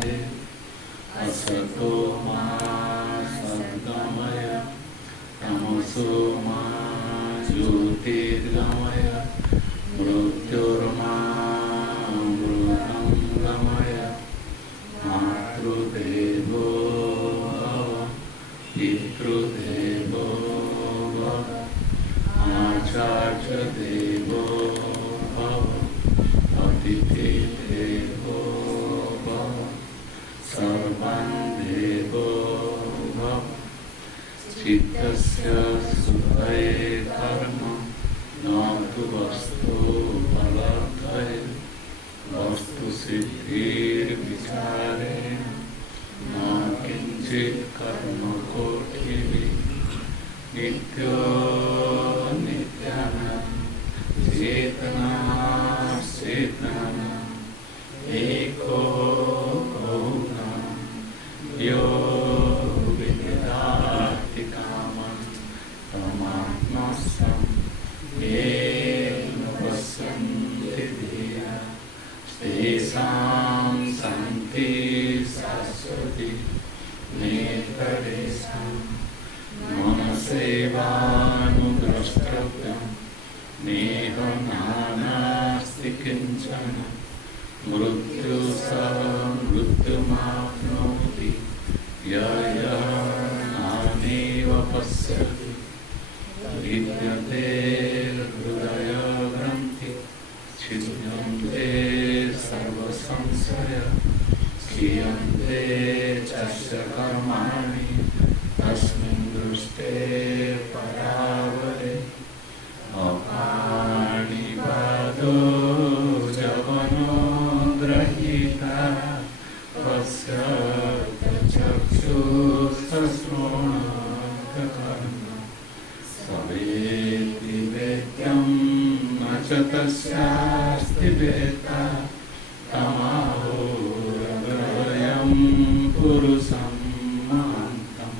विद्महे असतो मा सद्गमय तमसो मा ज्योतिर्गमय मृत्युर्मामृतङ्गमय मातृदेवो भव पितृदेवो भव आचार्यदेवो भव अतिथिदेवो भव सर्वं देवो भव चित्तस्य शुद्धये कर्म न तु वस्तु फलर्थये वस्तु सिद्धिर्विचारेण न किञ्चित् कर्म कोटिभिः नित्यो नित्यानां चेतनाश्चेतनानाम् एको गौणं यो विदधाति कामं तमात्मस्थं येन पश्यन्ति धिया तेषां शान्तिः शाश्वती नेतरेषां मनसेवानुद्रष्टव्यं नेह नानास्ति किञ्चन मृत्युसह मृत्युमाप्नोति यः नानेव पश्यति विद्यते हृदयग्रन्थि छिद्यन्ते सर्वसंशय क्षीयन्ते चस्य कर्माणि तस्मिन् दृष्टे परावरे अपाणिपादो जवनो ग्रहीता पश्यत् चक्षुश्रवणकर्म सवेति वेद्यं न च तस्यास्ति वेत्ता तमाहोरग्रयं पुरुषं महान्तं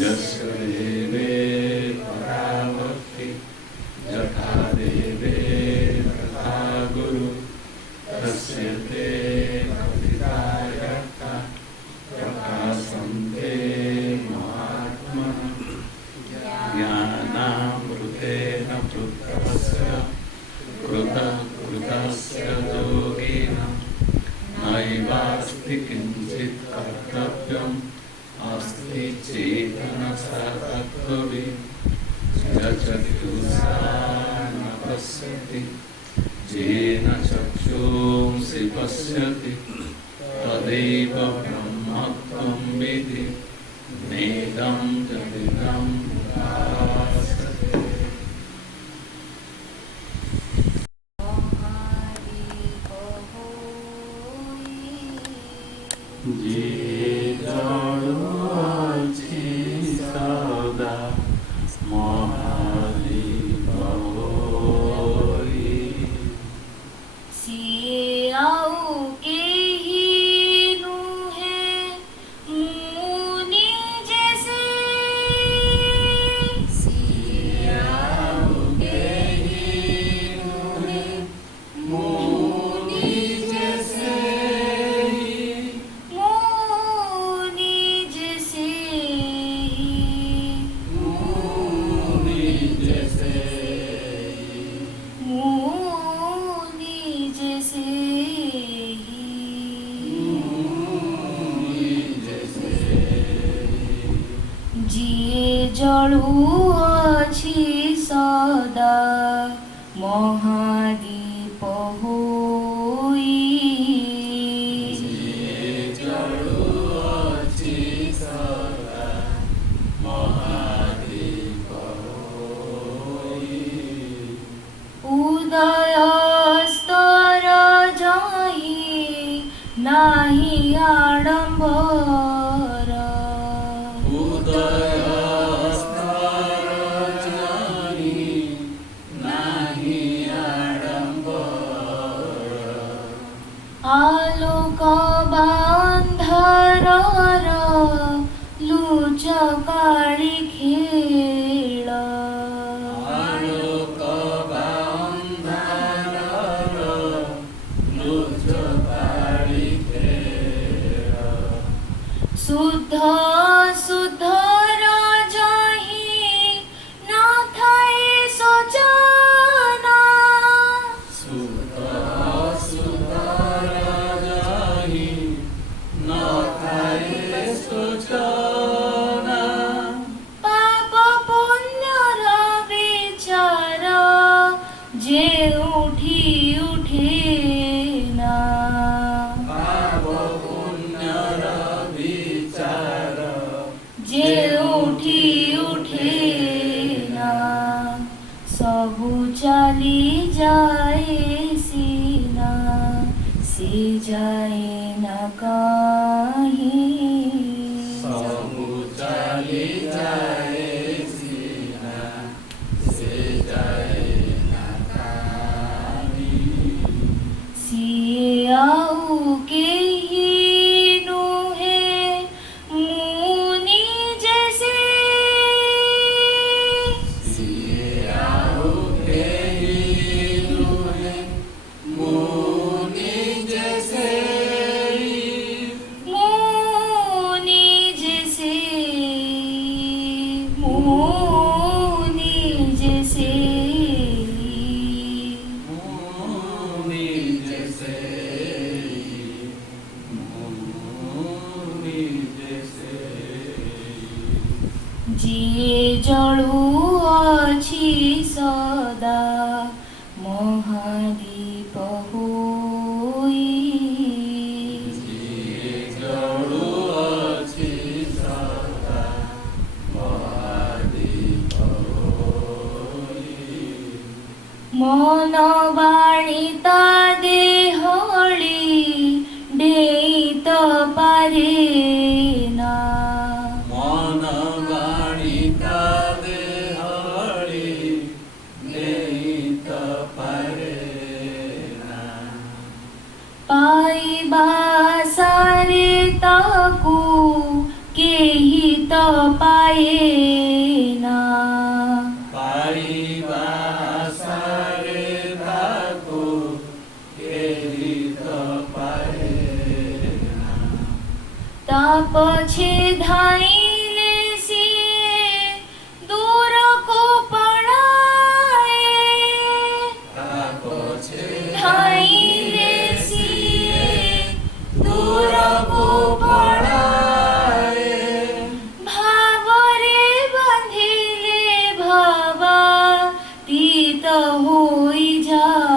यस्य देवे परावर्ति यथा देवे तथा गुरु तस्य ते कथितायत्ता प्रकाशन्ते महात्मनः ज्ञानामृतेन पृथस्य कृतस्य योगिनः नैवास्ति किञ्चित् कर्तव्यम् अस्ति चेतनसा तत्त्ववित् चक्षुषा न पश्यति येन चक्षुंसि पश्यति तदेव ब्रह्मत्वं विद्धि नेदं जडिदं भासते। जे जाणो अछि सदा महादीप होई सिए आऊ के ही नुहे मुनि जैसे सिए आऊ के ही नुहे मुनि जैसे मुनि जैसे मुनि जैसे मुनि जैसे जिए जड़ू अछि सदा महादीप होई उदयस्तर जाहि नाही आडंबर आलोक बांधर लुचकाळी खेळ શુદ્ધ શુદ્ધ રાજાહી ના થાય સોચના સુધા સુધા રાજાહી ન થાય સૂચના પાપ પુણ્યર વિચાર જે ઉઠી ઉઠે ના પાપ પુણ્યર વિચાર જે ઉઠી ઉઠે ના સબુ ચાલી જાય સીના સે જાય ના કાહી સહુ ચાલી જાય સીના સે જાય ના કાની સિએ આવું કહીનું હે મુનિ જૈસે સિએ આવું કહીનું હે મુનિ જૈસે મુનિ જૈસે મુનિ જૈસે મુનિ જૈસે મુનિ જૈસે ଯିଏ ଜଳୁଅଛି ସଦା ମହାଦୀପ ହୋଇ ଯିଏ ଜଳୁଅଛି ସଦା ମହାଦୀପ ହୋଇ ମନ ବାଣୀ ତା ଦେହଳି ଡେଇଁ ତ ପାରେ ନା ମନ ବାଣୀ ତା ଦେହଳି ନେଇ ତ ପାରେ ନା ପାଇବା ସାରେ ତାକୁ କେହି ତ ପାଏ ନା ପାଇବା ଆଶାରେ ତାକୁ କେହି ତ ପାରେ ନା ତା ପଛେ ଧାଇଲେ ସିଏ ଦୂରକୁ ପଳାଏ ତା ପଛେ ଧାଇଲେ ସିଏ ଦୂରକୁ ପଳାଏ ଭାବରେ ବାନ୍ଧିଲେ ଭାବାତୀତ ହୋଇଯାଏ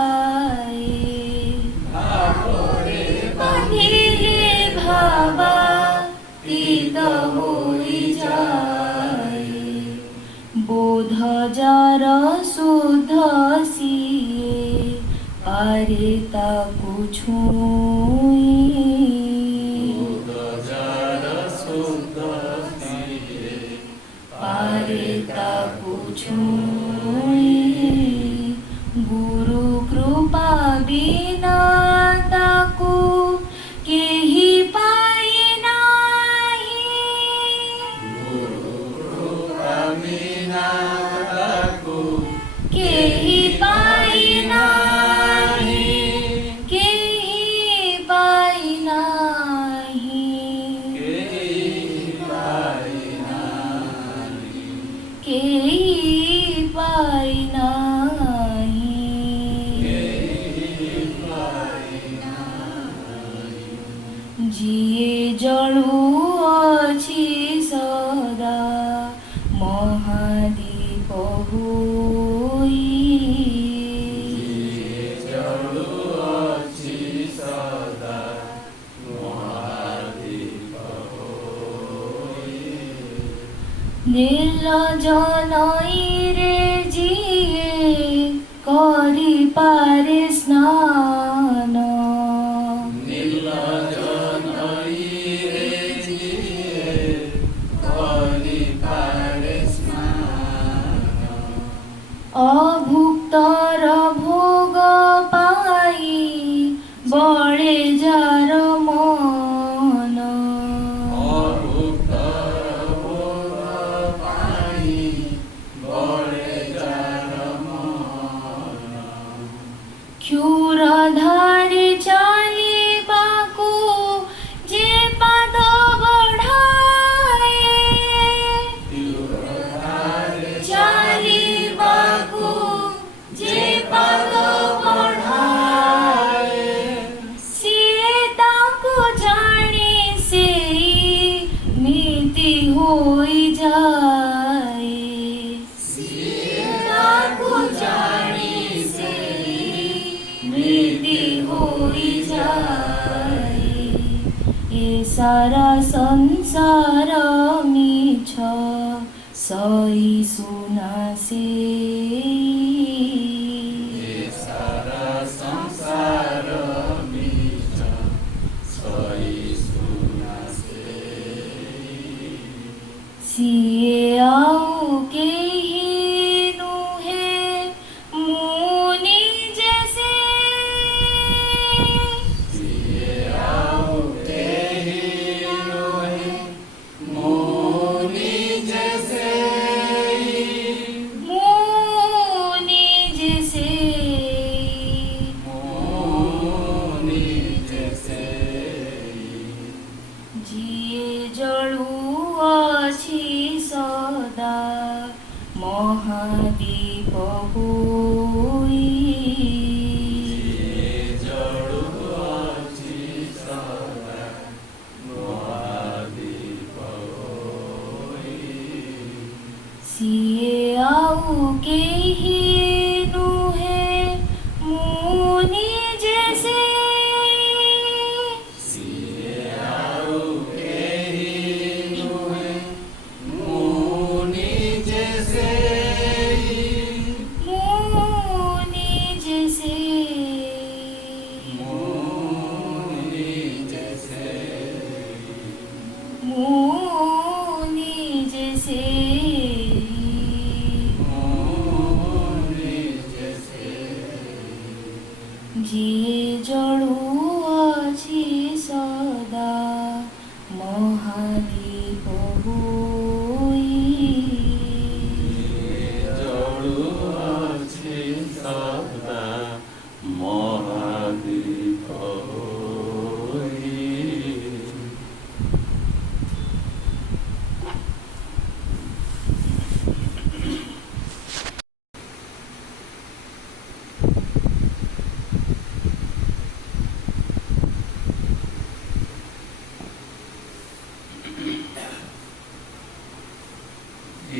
ଭାବରେ ବାନ୍ଧିଲେ ଭାବାତୀତ ହୋଇଯାଏ ବୋଧ ଯାର ଶୁଦ୍ଧ ସିଏ ପାରେ ତାକୁ ଛୁଇଁ ଉଦଜାର ଶୁଦ୍ଧ ସିଏ ପାରେ ତାକୁ ଛୁଇଁ ଗୁରୁ କୃପା ବିନା ତାକୁ କେହି ପାଇ ନାହିଁ କୃପାବିନା ତାକୁ କେହି ପାଇ ନାହିଁ କେହି ପାଇ ନାହିଁ କେହି ପାଇନାହିଁ କେହି ପାଇ ନାହିଁ କେହି ପାଇନାହିଁ ଯିଏ ଜଳୁଅଛି ସଦା ମହାଦୀପ ହୋଇ ଯିଏ ଜଳୁଅଛି ସଦା ମହାଦୀପ ହୋଇ ନିର୍ଜନଇରେ ଯିଏ କରିପାରେ ସ୍ନାନ ନିର୍ଜନଇରେ ଯିଏ କରିପାରେ ସ୍ନାନ ଅଭୁକ୍ତର ଭୋଗ ପାଇ ବଳେ ଯାର ମନ ଅଭୁକ୍ତର ଭୋଗ ପାଇ ବଳେ ଯାର ମନ सारा संसार मिछ सही सुना से सारा संसार मिछ सही सुनासे सिए आउ केही नुहे मुनि जैसे सिए आउ केही नोहे मोनि जैसे मुनि जैसे मोनि जैसे जिए जड़ू अछि सदा महादीप होई जड़ु अछि सदा महादीप होई सिए आउ केही नुहे मुनि जैसे सिए आउ केही नोहे मोनि जैसे मुनि जैसे मोनि जैसे मुनि जैसे मोनि जैसे जिए जड़ू अछि सदा महादीप होई जड़ु अछि सदा महादीप होई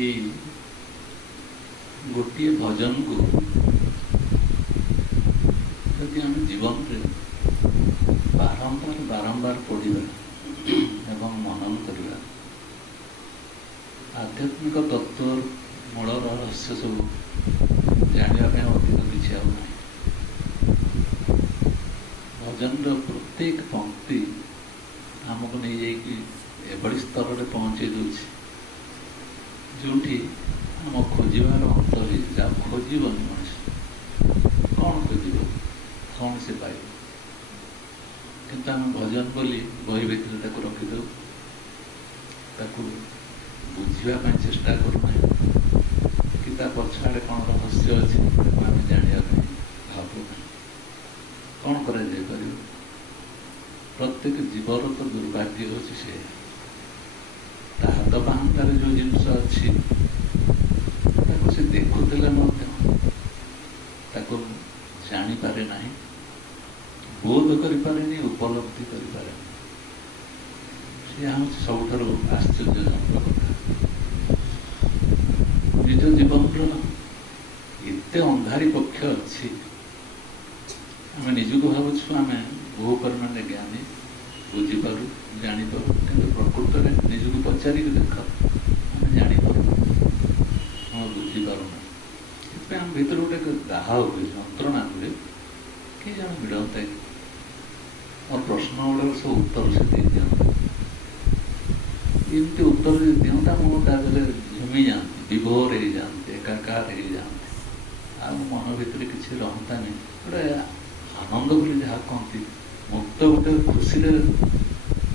ଏଇ ଗୋଟିଏ ଭଜନକୁ ଯଦି ଆମେ ଜୀବନରେ ବାରମ୍ବାର ପଢ଼ିବା ଏବଂ ମନନ କରିବା ଆଧ୍ୟାତ୍ମିକ ତତ୍ତ୍ୱର ମୂଳ ରହସ୍ୟ ସବୁ ଜାଣିବା ପାଇଁ ଅଧିକ କିଛି ଆଉ ନାହିଁ। ଭଜନର ପ୍ରତ୍ୟେକ ପଂକ୍ତି ଆମକୁ ନେଇଯାଇକି ଏଭଳି ସ୍ତରରେ ପହଞ୍ଚେଇ ଦେଉଛି ଯେଉଁଠି ଆମ ଖୋଜିବାର ଅନ୍ତ ହେଇଛି। ଆଉ ଖୋଜିବନି ମଣିଷ, କ'ଣ ଖୋଜିବ, କ'ଣ ସେ ପାଇବ? କିନ୍ତୁ ଆମେ ଭଜନ ବୋଲି ବହି ଭିତରେ ତାକୁ ରଖିଦେଉ, ତାକୁ ବୁଝିବା ପାଇଁ ଚେଷ୍ଟା କରୁନାହିଁ କି ତା ପଛଆଡ଼େ କ'ଣ ରହସ୍ୟ ଅଛି ତାକୁ ଆମେ ଜାଣିବା ପାଇଁ ଭାବୁନାହିଁ। କ'ଣ କରାଯାଇପାରିବ? ପ୍ରତ୍ୟେକ ଜୀବର ତ ଦୁର୍ଭାଗ୍ୟ ହେଉଛି ସେ ତା ହାତ ପାହାନ୍ତାରେ ଯେଉଁ ଜିନିଷ ଅଛି ତାକୁ ସେ ଦେଖୁଥିଲେ ମଧ୍ୟ ତାକୁ ଜାଣିପାରେ ନାହିଁ, ବୋଧ କରିପାରେନି, ଉପଲବ୍ଧି କରିପାରେନି। ସେ ହେଉଛି ସବୁଠାରୁ ଆଶ୍ଚର୍ଯ୍ୟଜନକ କଥା। ନିଜ ଜୀବନର ଏତେ ଅନ୍ଧାରି ପକ୍ଷ ଅଛି, ଆମେ ନିଜକୁ ଭାବୁଛୁ ଆମେ ବହୁ ପରିମାଣରେ ଜ୍ଞାନୀ, ବୁଝିପାରୁ, ଜାଣିପାରୁ, କିନ୍ତୁ ପ୍ରକୃତରେ ନିଜକୁ ପଚାରିକି ଦେଖ, ଆମେ ଜାଣିପାରୁ, ଆମେ ବୁଝିପାରୁନା। ସେଥିପାଇଁ ଆମ ଭିତରେ ଗୋଟେ ଦାହ ହୁଏ, ଯନ୍ତ୍ରଣା ହୁଏ, କିଏ ଜଣେ ମିଳନ୍ତା କି ମୋର ପ୍ରଶ୍ନ ଗୁଡ଼ାକ ସବୁ ଉତ୍ତର ସେ ଦେଇଦିଅନ୍ତା। ଏମିତି ଉତ୍ତର ଯଦି ଦିଅନ୍ତା ମୁଁ ତା ଦେହରେ ଝୁମି ଯାଆନ୍ତି, ବିଭୋର ହେଇଯାଆନ୍ତି, ଏକାକାର ହେଇଯାଆନ୍ତି, ଆଉ ମନ ଭିତରେ କିଛି ରହନ୍ତାନି। ଗୋଟେ ଆନନ୍ଦ ବୋଲି ଯାହା କହନ୍ତି, ମୁକ୍ତ ଗୋଟେ ଖୁସିରେ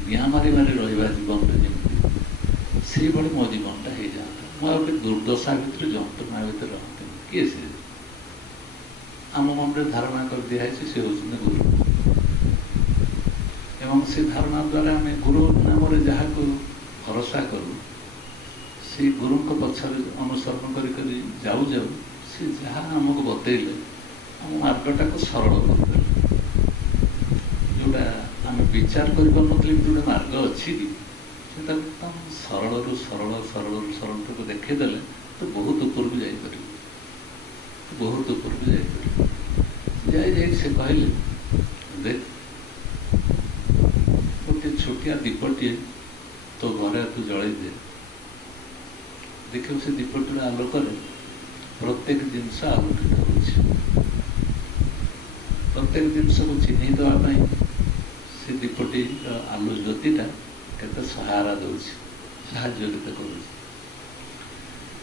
ନିଆଁ ମାରି ମାରି ରହିବା ଜୀବନରେ ଯେମିତି, ସେଇଭଳି ମୋ ଜୀବନଟା ହେଇଯାଆନ୍ତା। ମୁଁ ଆଉ ଗୋଟେ ଦୁର୍ଦ୍ଦଶା ଭିତରେ, ଯନ୍ତ୍ରଣା ଭିତରେ ରହନ୍ତିନି। କିଏ ସେ? ଆମ ମନରେ ଧାରଣା କରିଦିଆହେଇଛି ସେ ହେଉଛନ୍ତି ଗୁରୁ, ଏବଂ ସେ ଧାରଣା ଦ୍ୱାରା ଆମେ ଗୁରୁ ନାମରେ ଯାହାକୁ ଭରସା କରୁ, ସେଇ ଗୁରୁଙ୍କ ପଛରେ ଅନୁସରଣ କରି କରି ଯାଉ ଯାଉ ସେ ଯାହା ଆମକୁ ବତେଇଲେ ଆମ ମାର୍ଗଟାକୁ ସରଳ କରିଦେଲେ। ଯେଉଁଟା ଆମେ ବିଚାର କରିପାରୁନଥିଲେ କିନ୍ତୁ ଗୋଟେ ମାର୍ଗ ଅଛି କି, ସେଟାକୁ ଏକଦମ ସରଳରୁ ସରଳଟାକୁ ଦେଖେଇଦେଲେ ତ ବହୁତ ଉପରକୁ ଯାଇପାରିବ, ବହୁତ ଉପରକୁ ଯାଇପାରିବ। ଯାଇ ସେ କହିଲେ, ଦେଖ ଗୋଟେ ଛୋଟିଆ ଦୀପଟିଏ ତୋ ଘରେ ତୁ ଜଳେଇ ଦେ, ଦେଖିବୁ ସେ ଦୀପଟିର ଆଲୋକରେ ପ୍ରତ୍ୟେକ ଜିନିଷ ଆଲୋକିତ ହେଉଛି। ପ୍ରତ୍ୟେକ ଜିନିଷକୁ ଚିହ୍ନି ଦେବା ପାଇଁ ସେ ଦୀପଟିର ଆଲୋ ଜ୍ୟୋତିଟା କେତେ ସହାରା ଦେଉଛି, ସାହାଯ୍ୟ କେତେ କରୁଛି।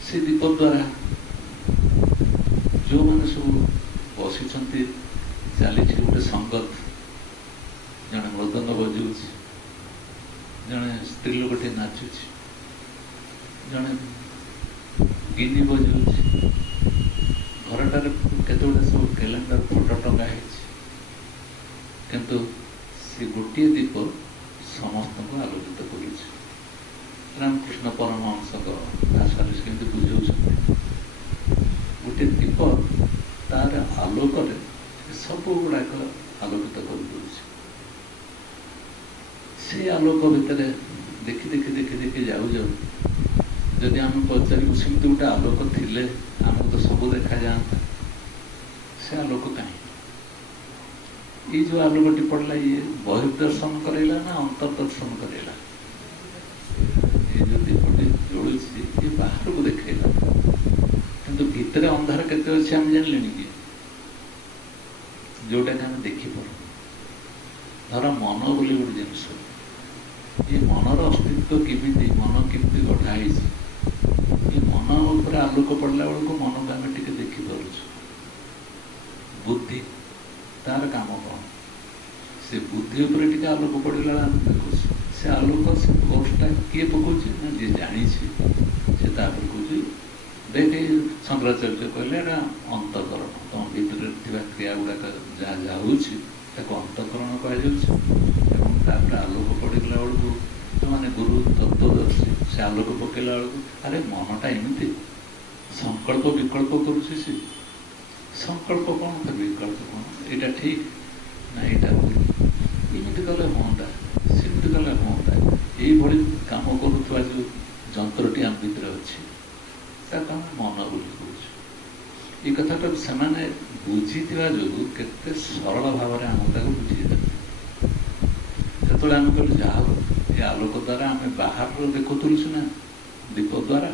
ସେ ଦୀପ ଦ୍ୱାରା ଯେଉଁମାନେ ସବୁ ବସିଛନ୍ତି, ଚାଲିଛି ଗୋଟେ ସଙ୍ଗତ, ଜଣେ ମୃଦଙ୍ଗ ବଜାଉଛି, ଜଣେ ସ୍ତ୍ରୀ ଲୋକଟିଏ ନାଚୁଛି, ଜଣେ ଗିନି ବଜାଉଛି, ଘରଟାରେ କେତେଗୁଡ଼େ ସବୁ କ୍ୟାଲେଣ୍ଡର ଫଟୋ ଟଙ୍ଗା ହେଇଛି, କିନ୍ତୁ ସେ ଗୋଟିଏ ଦୀପ ସମସ୍ତଙ୍କୁ ଆଲୋକିତ କରୁଛି। ରାମକୃଷ୍ଣ ପରମହଂସଙ୍କ ଭାଷାରେ ସେ କେମିତି ବୁଝାଉଛନ୍ତି, ଗୋଟିଏ ଦୀପ ତାର ଆଲୋକରେ ସବୁ ଗୁଡ଼ାକ ଆଲୋକିତ କରିଦେଉଛି। ସେ ଆଲୋକ ଭିତରେ ଦେଖି ଦେଖି ଦେଖି ଦେଖି ଯାଉ ଯାଉ ଯଦି ଆମେ ପଚାରିବୁ ସେମିତି ଗୋଟେ ଆଲୋକ ଥିଲେ ଆମକୁ ତ ସବୁ ଦେଖାଯାଆନ୍ତା, ସେ ଆଲୋକ କାହିଁ? ଏଇ ଯେଉଁ ଆଲୋକଟି ପଡ଼ିଲା, ଇଏ ବହିର୍ଦର୍ଶନ କରେଇଲା ନା ଅନ୍ତର୍ଦର୍ଶନ କରେଇଲା? ଏ ଯେଉଁ ଦୀପଟି ଜଳୁଛି ଇଏ ବାହାରକୁ ଦେଖେଇଲା, କିନ୍ତୁ ଭିତରେ ଅନ୍ଧାର କେତେ ଅଛି ଆମେ ଜାଣିଲେଣି କି? ଯେଉଁଟାକି ଆମେ ଦେଖିପାରୁ। ଧର ମନ ବୋଲି ଗୋଟେ ଜିନିଷ, ଏ ମନର ଅସ୍ତିତ୍ୱ କେମିତି, ମନ କେମିତି ଗଢ଼ା ହେଇଛି, ଏ ମନ ଉପରେ ଆଲୋକ ପଡ଼ିଲା ବେଳକୁ ମନକୁ ଆମେ ଟିକେ ଦେଖିପାରୁଛୁ। ବୁଦ୍ଧି ତାର କାମ କ'ଣ? ସେ ବୁଦ୍ଧି ଉପରେ ଟିକେ ଆଲୋକ ପଡ଼ିଲା ବେଳେ ଆମେ ଦେଖୁଛୁ। ସେ ଆଲୋକ ସେ ବର୍ଷଟା କିଏ ପକାଉଛି ନା ଯିଏ ଜାଣିଛି ସେ ତାପରେ କହୁଛି ଦେଖେ। ଶଙ୍କରାଚାର୍ଯ୍ୟ କହିଲେ ଏଇଟା ଅନ୍ତଃକରଣ, ତମ ଭିତରେ ଥିବା କ୍ରିୟା ଗୁଡ଼ାକ ଯାହା ଯାହା ହେଉଛି ତାକୁ ଅନ୍ତଃକରଣ କୁହାଯାଉଛି। ଏବଂ ତାପରେ ଆଲୋକ ପଡ଼ିଗଲା ବେଳକୁ ଯେଉଁମାନେ ଗୁରୁ ତତ୍ତ୍ୱଦର୍ଶୀ, ସେ ଆଲୋକ ପକାଇଲା ବେଳକୁ ଆରେ ମନଟା ଏମିତି ସଂକଳ୍ପ ବିକଳ୍ପ କରୁଛି। ସେ ସଂକଳ୍ପ କ'ଣ, ବିକଳ୍ପ କ'ଣ, ଏଇଟା ଠିକ୍ ନା ଏଇଟା ଭୁଲ, ଏମିତି କଲେ ହୁଅନ୍ତା, ସେମିତି କଲେ ହୁଅନ୍ତା, ଏଇଭଳି କାମ କରୁଥିବା ଯେଉଁ ଯନ୍ତ୍ରଟି ଆମ ଭିତରେ ଅଛି ତାକୁ ଆମେ ମନ ବୋଲି କହୁଛୁ। ଏ କଥାଟାକୁ ସେମାନେ ବୁଝିଥିବା ଯୋଗୁଁ କେତେ ସରଳ ଭାବରେ ଆମକୁ ତାକୁ ବୁଝେଇଦେବେ। ସେତେବେଳେ ଆମେ କହିଲୁ ଯାହା ହଉ ଏ ଆଲୋକ ଦ୍ୱାରା ଆମେ ବାହାରର ଦେଖୁଥିଲୁ ସିନା ଦୀପ ଦ୍ୱାରା,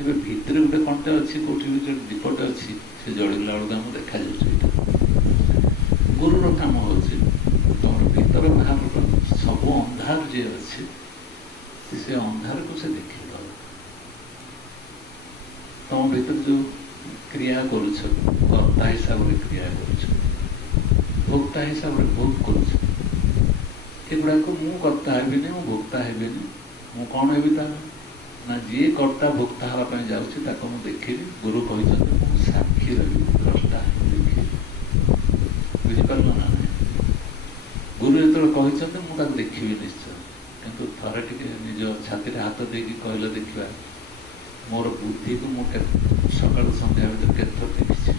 ଏବେ ଭିତରେ ଗୋଟେ କ'ଣଟେ ଅଛି, କେଉଁଠି ଗୋଟେ ଦୀପଟେ ଅଛି, ସେ ଜଳିଲା ବେଳକୁ ଆମକୁ ଦେଖାଯାଉଛି। ଏଇଟା ଗୁରୁର କାମ ହେଉଛି ତମର ଭିତର ବାହାରର ସବୁ ଅନ୍ଧାର ଯିଏ ଅଛି ସେ ଅନ୍ଧାରକୁ ସେ ଦେଖେଇଦେବ। ତମ ଭିତରେ ଯେଉଁ କ୍ରିୟା କରୁଛ, କର୍ତ୍ତା ହିସାବରେ କ୍ରିୟା କରୁଛ, ଭୋକ୍ତା ହିସାବରେ ଭୋଗ କରୁଛ, ଏଗୁଡ଼ାକ ମୁଁ କର୍ତ୍ତା ହେବିନି, ମୁଁ ଭୋକ୍ତା ହେବିନି, ମୁଁ କ'ଣ ହେବି ତାର ନା ଯିଏ କର୍ତ୍ତା ଭୋକ୍ତା ହେବା ପାଇଁ ଯାଉଛି ତାକୁ ମୁଁ ଦେଖିବି। ଗୁରୁ କହିଛନ୍ତି ମୁଁ ସାକ୍ଷୀ ରହିବି, ଦ୍ରଷ୍ଟା ଦେଖିବି। ବୁଝିପାରିଲ ନା ନାହିଁ? ଗୁରୁ ଯେତେବେଳେ କହିଛନ୍ତି ମୁଁ ତାକୁ ଦେଖିବି ନିଶ୍ଚୟ, କିନ୍ତୁ ଥରେ ଟିକେ ନିଜ ଛାତିରେ ହାତ ଦେଇକି କହିଲେ ଦେଖିବା, ମୋର ବୁଦ୍ଧିକୁ ମୁଁ ସକାଳୁ ସନ୍ଧ୍ୟା ଭିତରେ କେତେଥର ଦେଖିଛି,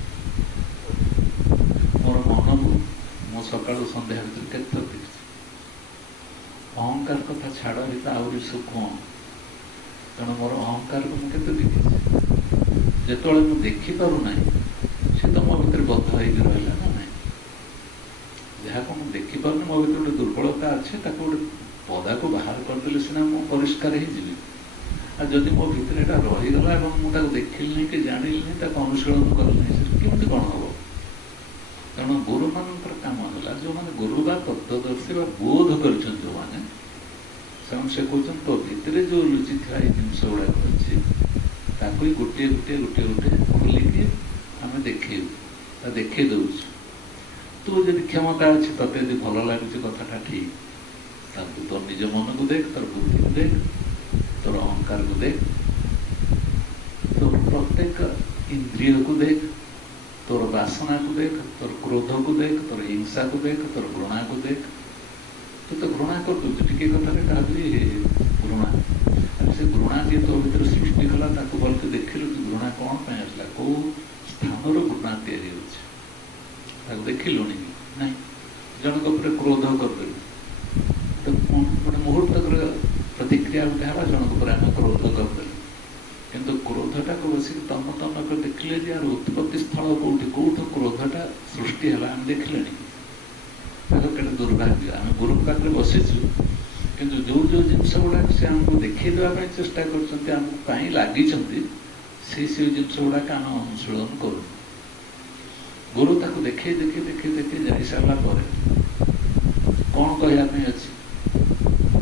ମୋର ମନକୁ ମୁଁ ସକାଳୁ ସନ୍ଧ୍ୟା ଭିତରେ କେତେଥର ଦେଖିଛି। ଅହଙ୍କାର କଥା ଛାଡ଼, ତ ଆହୁରି ସୂକ୍ଷ୍ମ, ତେଣୁ ମୋର ଅହଙ୍କାରକୁ ମୁଁ କେତେ ଦେଖିଛି। ଯେତେବେଳେ ମୁଁ ଦେଖିପାରୁନାହିଁ ସେ ତ ମୋ ଭିତରେ ବଦ୍ଧ ହେଇକି ରହିଲା ନା ନାହିଁ। ଯାହାକୁ ମୁଁ ଦେଖିପାରୁନି, ମୋ ଭିତରେ ଗୋଟେ ଦୁର୍ବଳତା ଅଛି, ତାକୁ ଗୋଟେ ପଦାକୁ ବାହାର କରିଦେଲେ ସିନା ମୁଁ ପରିଷ୍କାର ହେଇଯିବି। ଆଉ ଯଦି ମୋ ଭିତରେ ଏଇଟା ରହିଗଲା ଏବଂ ମୁଁ ତାକୁ ଦେଖିଲିନି କି ଜାଣିଲିନି, ତାକୁ ଅନୁଶୀଳନ କଲିନି, ସେଟା କେମିତି କ'ଣ ହେବ? ତେଣୁ ଗୁରୁମାନଙ୍କର କାମ ହେଲା, ଯେଉଁମାନେ ଗୁରୁ ବା ତତ୍ତ୍ୱଦର୍ଶୀ ବା ବୋଧ କରିଛନ୍ତି ଯେଉଁମାନେ, ସେମାନେ ସେ କହୁଛନ୍ତି ତୋ ଭିତରେ ଯେଉଁ ଲୁଚିଥିବା ଏଇ ଜିନିଷ ଗୁଡ଼ାକ ଅଛି ତାକୁ ହିଁ ଗୋଟିଏ ଗୋଟିଏ ଗୋଟିଏ ଗୋଟିଏ ଖୋଲିକି ଆମେ ଦେଖେଇବୁ, ତା ଦେଖେଇ ଦେଉଛୁ। ତୁ ଯଦି କ୍ଷମତା ଅଛି, ତତେ ଯଦି ଭଲ ଲାଗୁଛି କଥାଟା ଠିକ୍, ତାକୁ ତୋ ନିଜ ମନକୁ ଦେଖ, ତୋର ବୁଦ୍ଧିକୁ ଦେଖ, ତୋର ଅହଙ୍କାରକୁ ଦେଖ, ତୋର ପ୍ରତ୍ୟେକ ଇନ୍ଦ୍ରିୟକୁ ଦେଖ, ତୋର ବାସନାକୁ ଦେଖ, ତୋର କ୍ରୋଧକୁ ଦେଖ, ତୋର ହିଂସାକୁ ଦେଖ, ତୋର ଘୃଣାକୁ ଦେଖ। ତୁ ତ ଘୃଣା କରିଦେଉଛୁ ଟିକେ କଥାରେ, କାହାକୁ ଘୃଣା, ସେ ଘୃଣା ଯିଏ ତୋ ଭିତରେ ସୃଷ୍ଟି କଲା ତାକୁ ଭଲକି ଦେଖିଲୁ କି ଘୃଣା କ'ଣ ପାଇଁ ଆସିଲା, କେଉଁ ସ୍ଥାନରୁ ଘୃଣା ତିଆରି ହେଉଛି ତାକୁ ଦେଖିଲୁଣି କି ନାହିଁ? ଜଣଙ୍କ ଉପରେ କ୍ରୋଧ କରିଦେଲୁ ତ ଗୋଟେ ମୁହୂର୍ତ୍ତକର ପ୍ରତିକ୍ରିୟା ଗୋଟେ ହେଲା, ଜଣଙ୍କ ଉପରେ ଆମେ କ୍ରୋଧ କରିଦେଲୁ, କିନ୍ତୁ କ୍ରୋଧଟାକୁ ବସିକି ତନ୍ନ ତନ୍ନ କରି ଦେଖିଲେ ଯେ ଆର ଉତ୍ପତ୍ତି ସ୍ଥଳ କେଉଁଠି, କେଉଁଠୁ କ୍ରୋଧଟା ସୃଷ୍ଟି ହେଲା ଆମେ ଦେଖିଲେଣି। ତାକୁ କେତେ ଦୁର୍ଭାଗ୍ୟ, ଆମେ ଗୁରୁଙ୍କ ପାଖରେ ବସିଛୁ କିନ୍ତୁ ଯେଉଁ ଯେଉଁ ଜିନିଷ ଗୁଡ଼ାକ ସେ ଆମକୁ ଦେଖେଇ ଦେବା ପାଇଁ ଚେଷ୍ଟା କରୁଛନ୍ତି, ଆମକୁ ପାଇଁ ଲାଗିଛନ୍ତି, ସେଇ ଜିନିଷ ଗୁଡ଼ାକ ଆମେ ଅନୁଶୀଳନ କରୁଛୁ। ଗୁରୁ ତାକୁ ଦେଖେଇ ଯାଇସାରିଲା ପରେ କ'ଣ କହିବା ପାଇଁ ଅଛି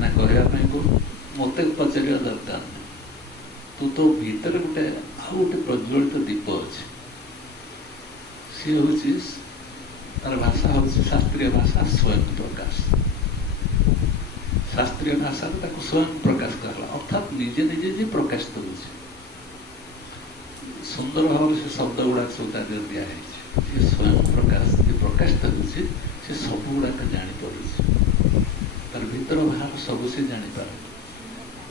ନା, କହିବା ପାଇଁ ଗୁରୁ ମୋତେ ପଚାରିବା ଦରକାର ନାହିଁ, ତୁ ତୋ ଭିତରେ ଆଉ ଗୋଟେ ପ୍ରଜ୍ୱଳିତ ଦୀପ ଅଛି। ସିଏ ହେଉଛି, ତାର ଭାଷା ହେଉଛି ଶାସ୍ତ୍ରୀୟ ଭାଷା ସ୍ୱୟଂ ପ୍ରକାଶ। ଶାସ୍ତ୍ରୀୟ ଭାଷାରେ ତାକୁ ସ୍ୱୟଂ ପ୍ରକାଶ କରାଗଲା, ଅର୍ଥାତ୍ ନିଜେ ନିଜେ ଯିଏ ପ୍ରକାଶିତ ହେଉଛି। ସୁନ୍ଦର ଭାବରେ ସେ ଶବ୍ଦ ଗୁଡ଼ାକ ସବୁ ତା ଦେହରେ ଦିଆହେଇଛି। ଯିଏ ସ୍ୱୟଂ ପ୍ରକାଶ, ଯିଏ ପ୍ରକାଶିତ ହେଉଛି, ସେ ସବୁ ଗୁଡ଼ାକ ଜାଣିପାରୁଛି, ତାର ଭିତର ବାହାର ସବୁ ସେ ଜାଣିପାରେ।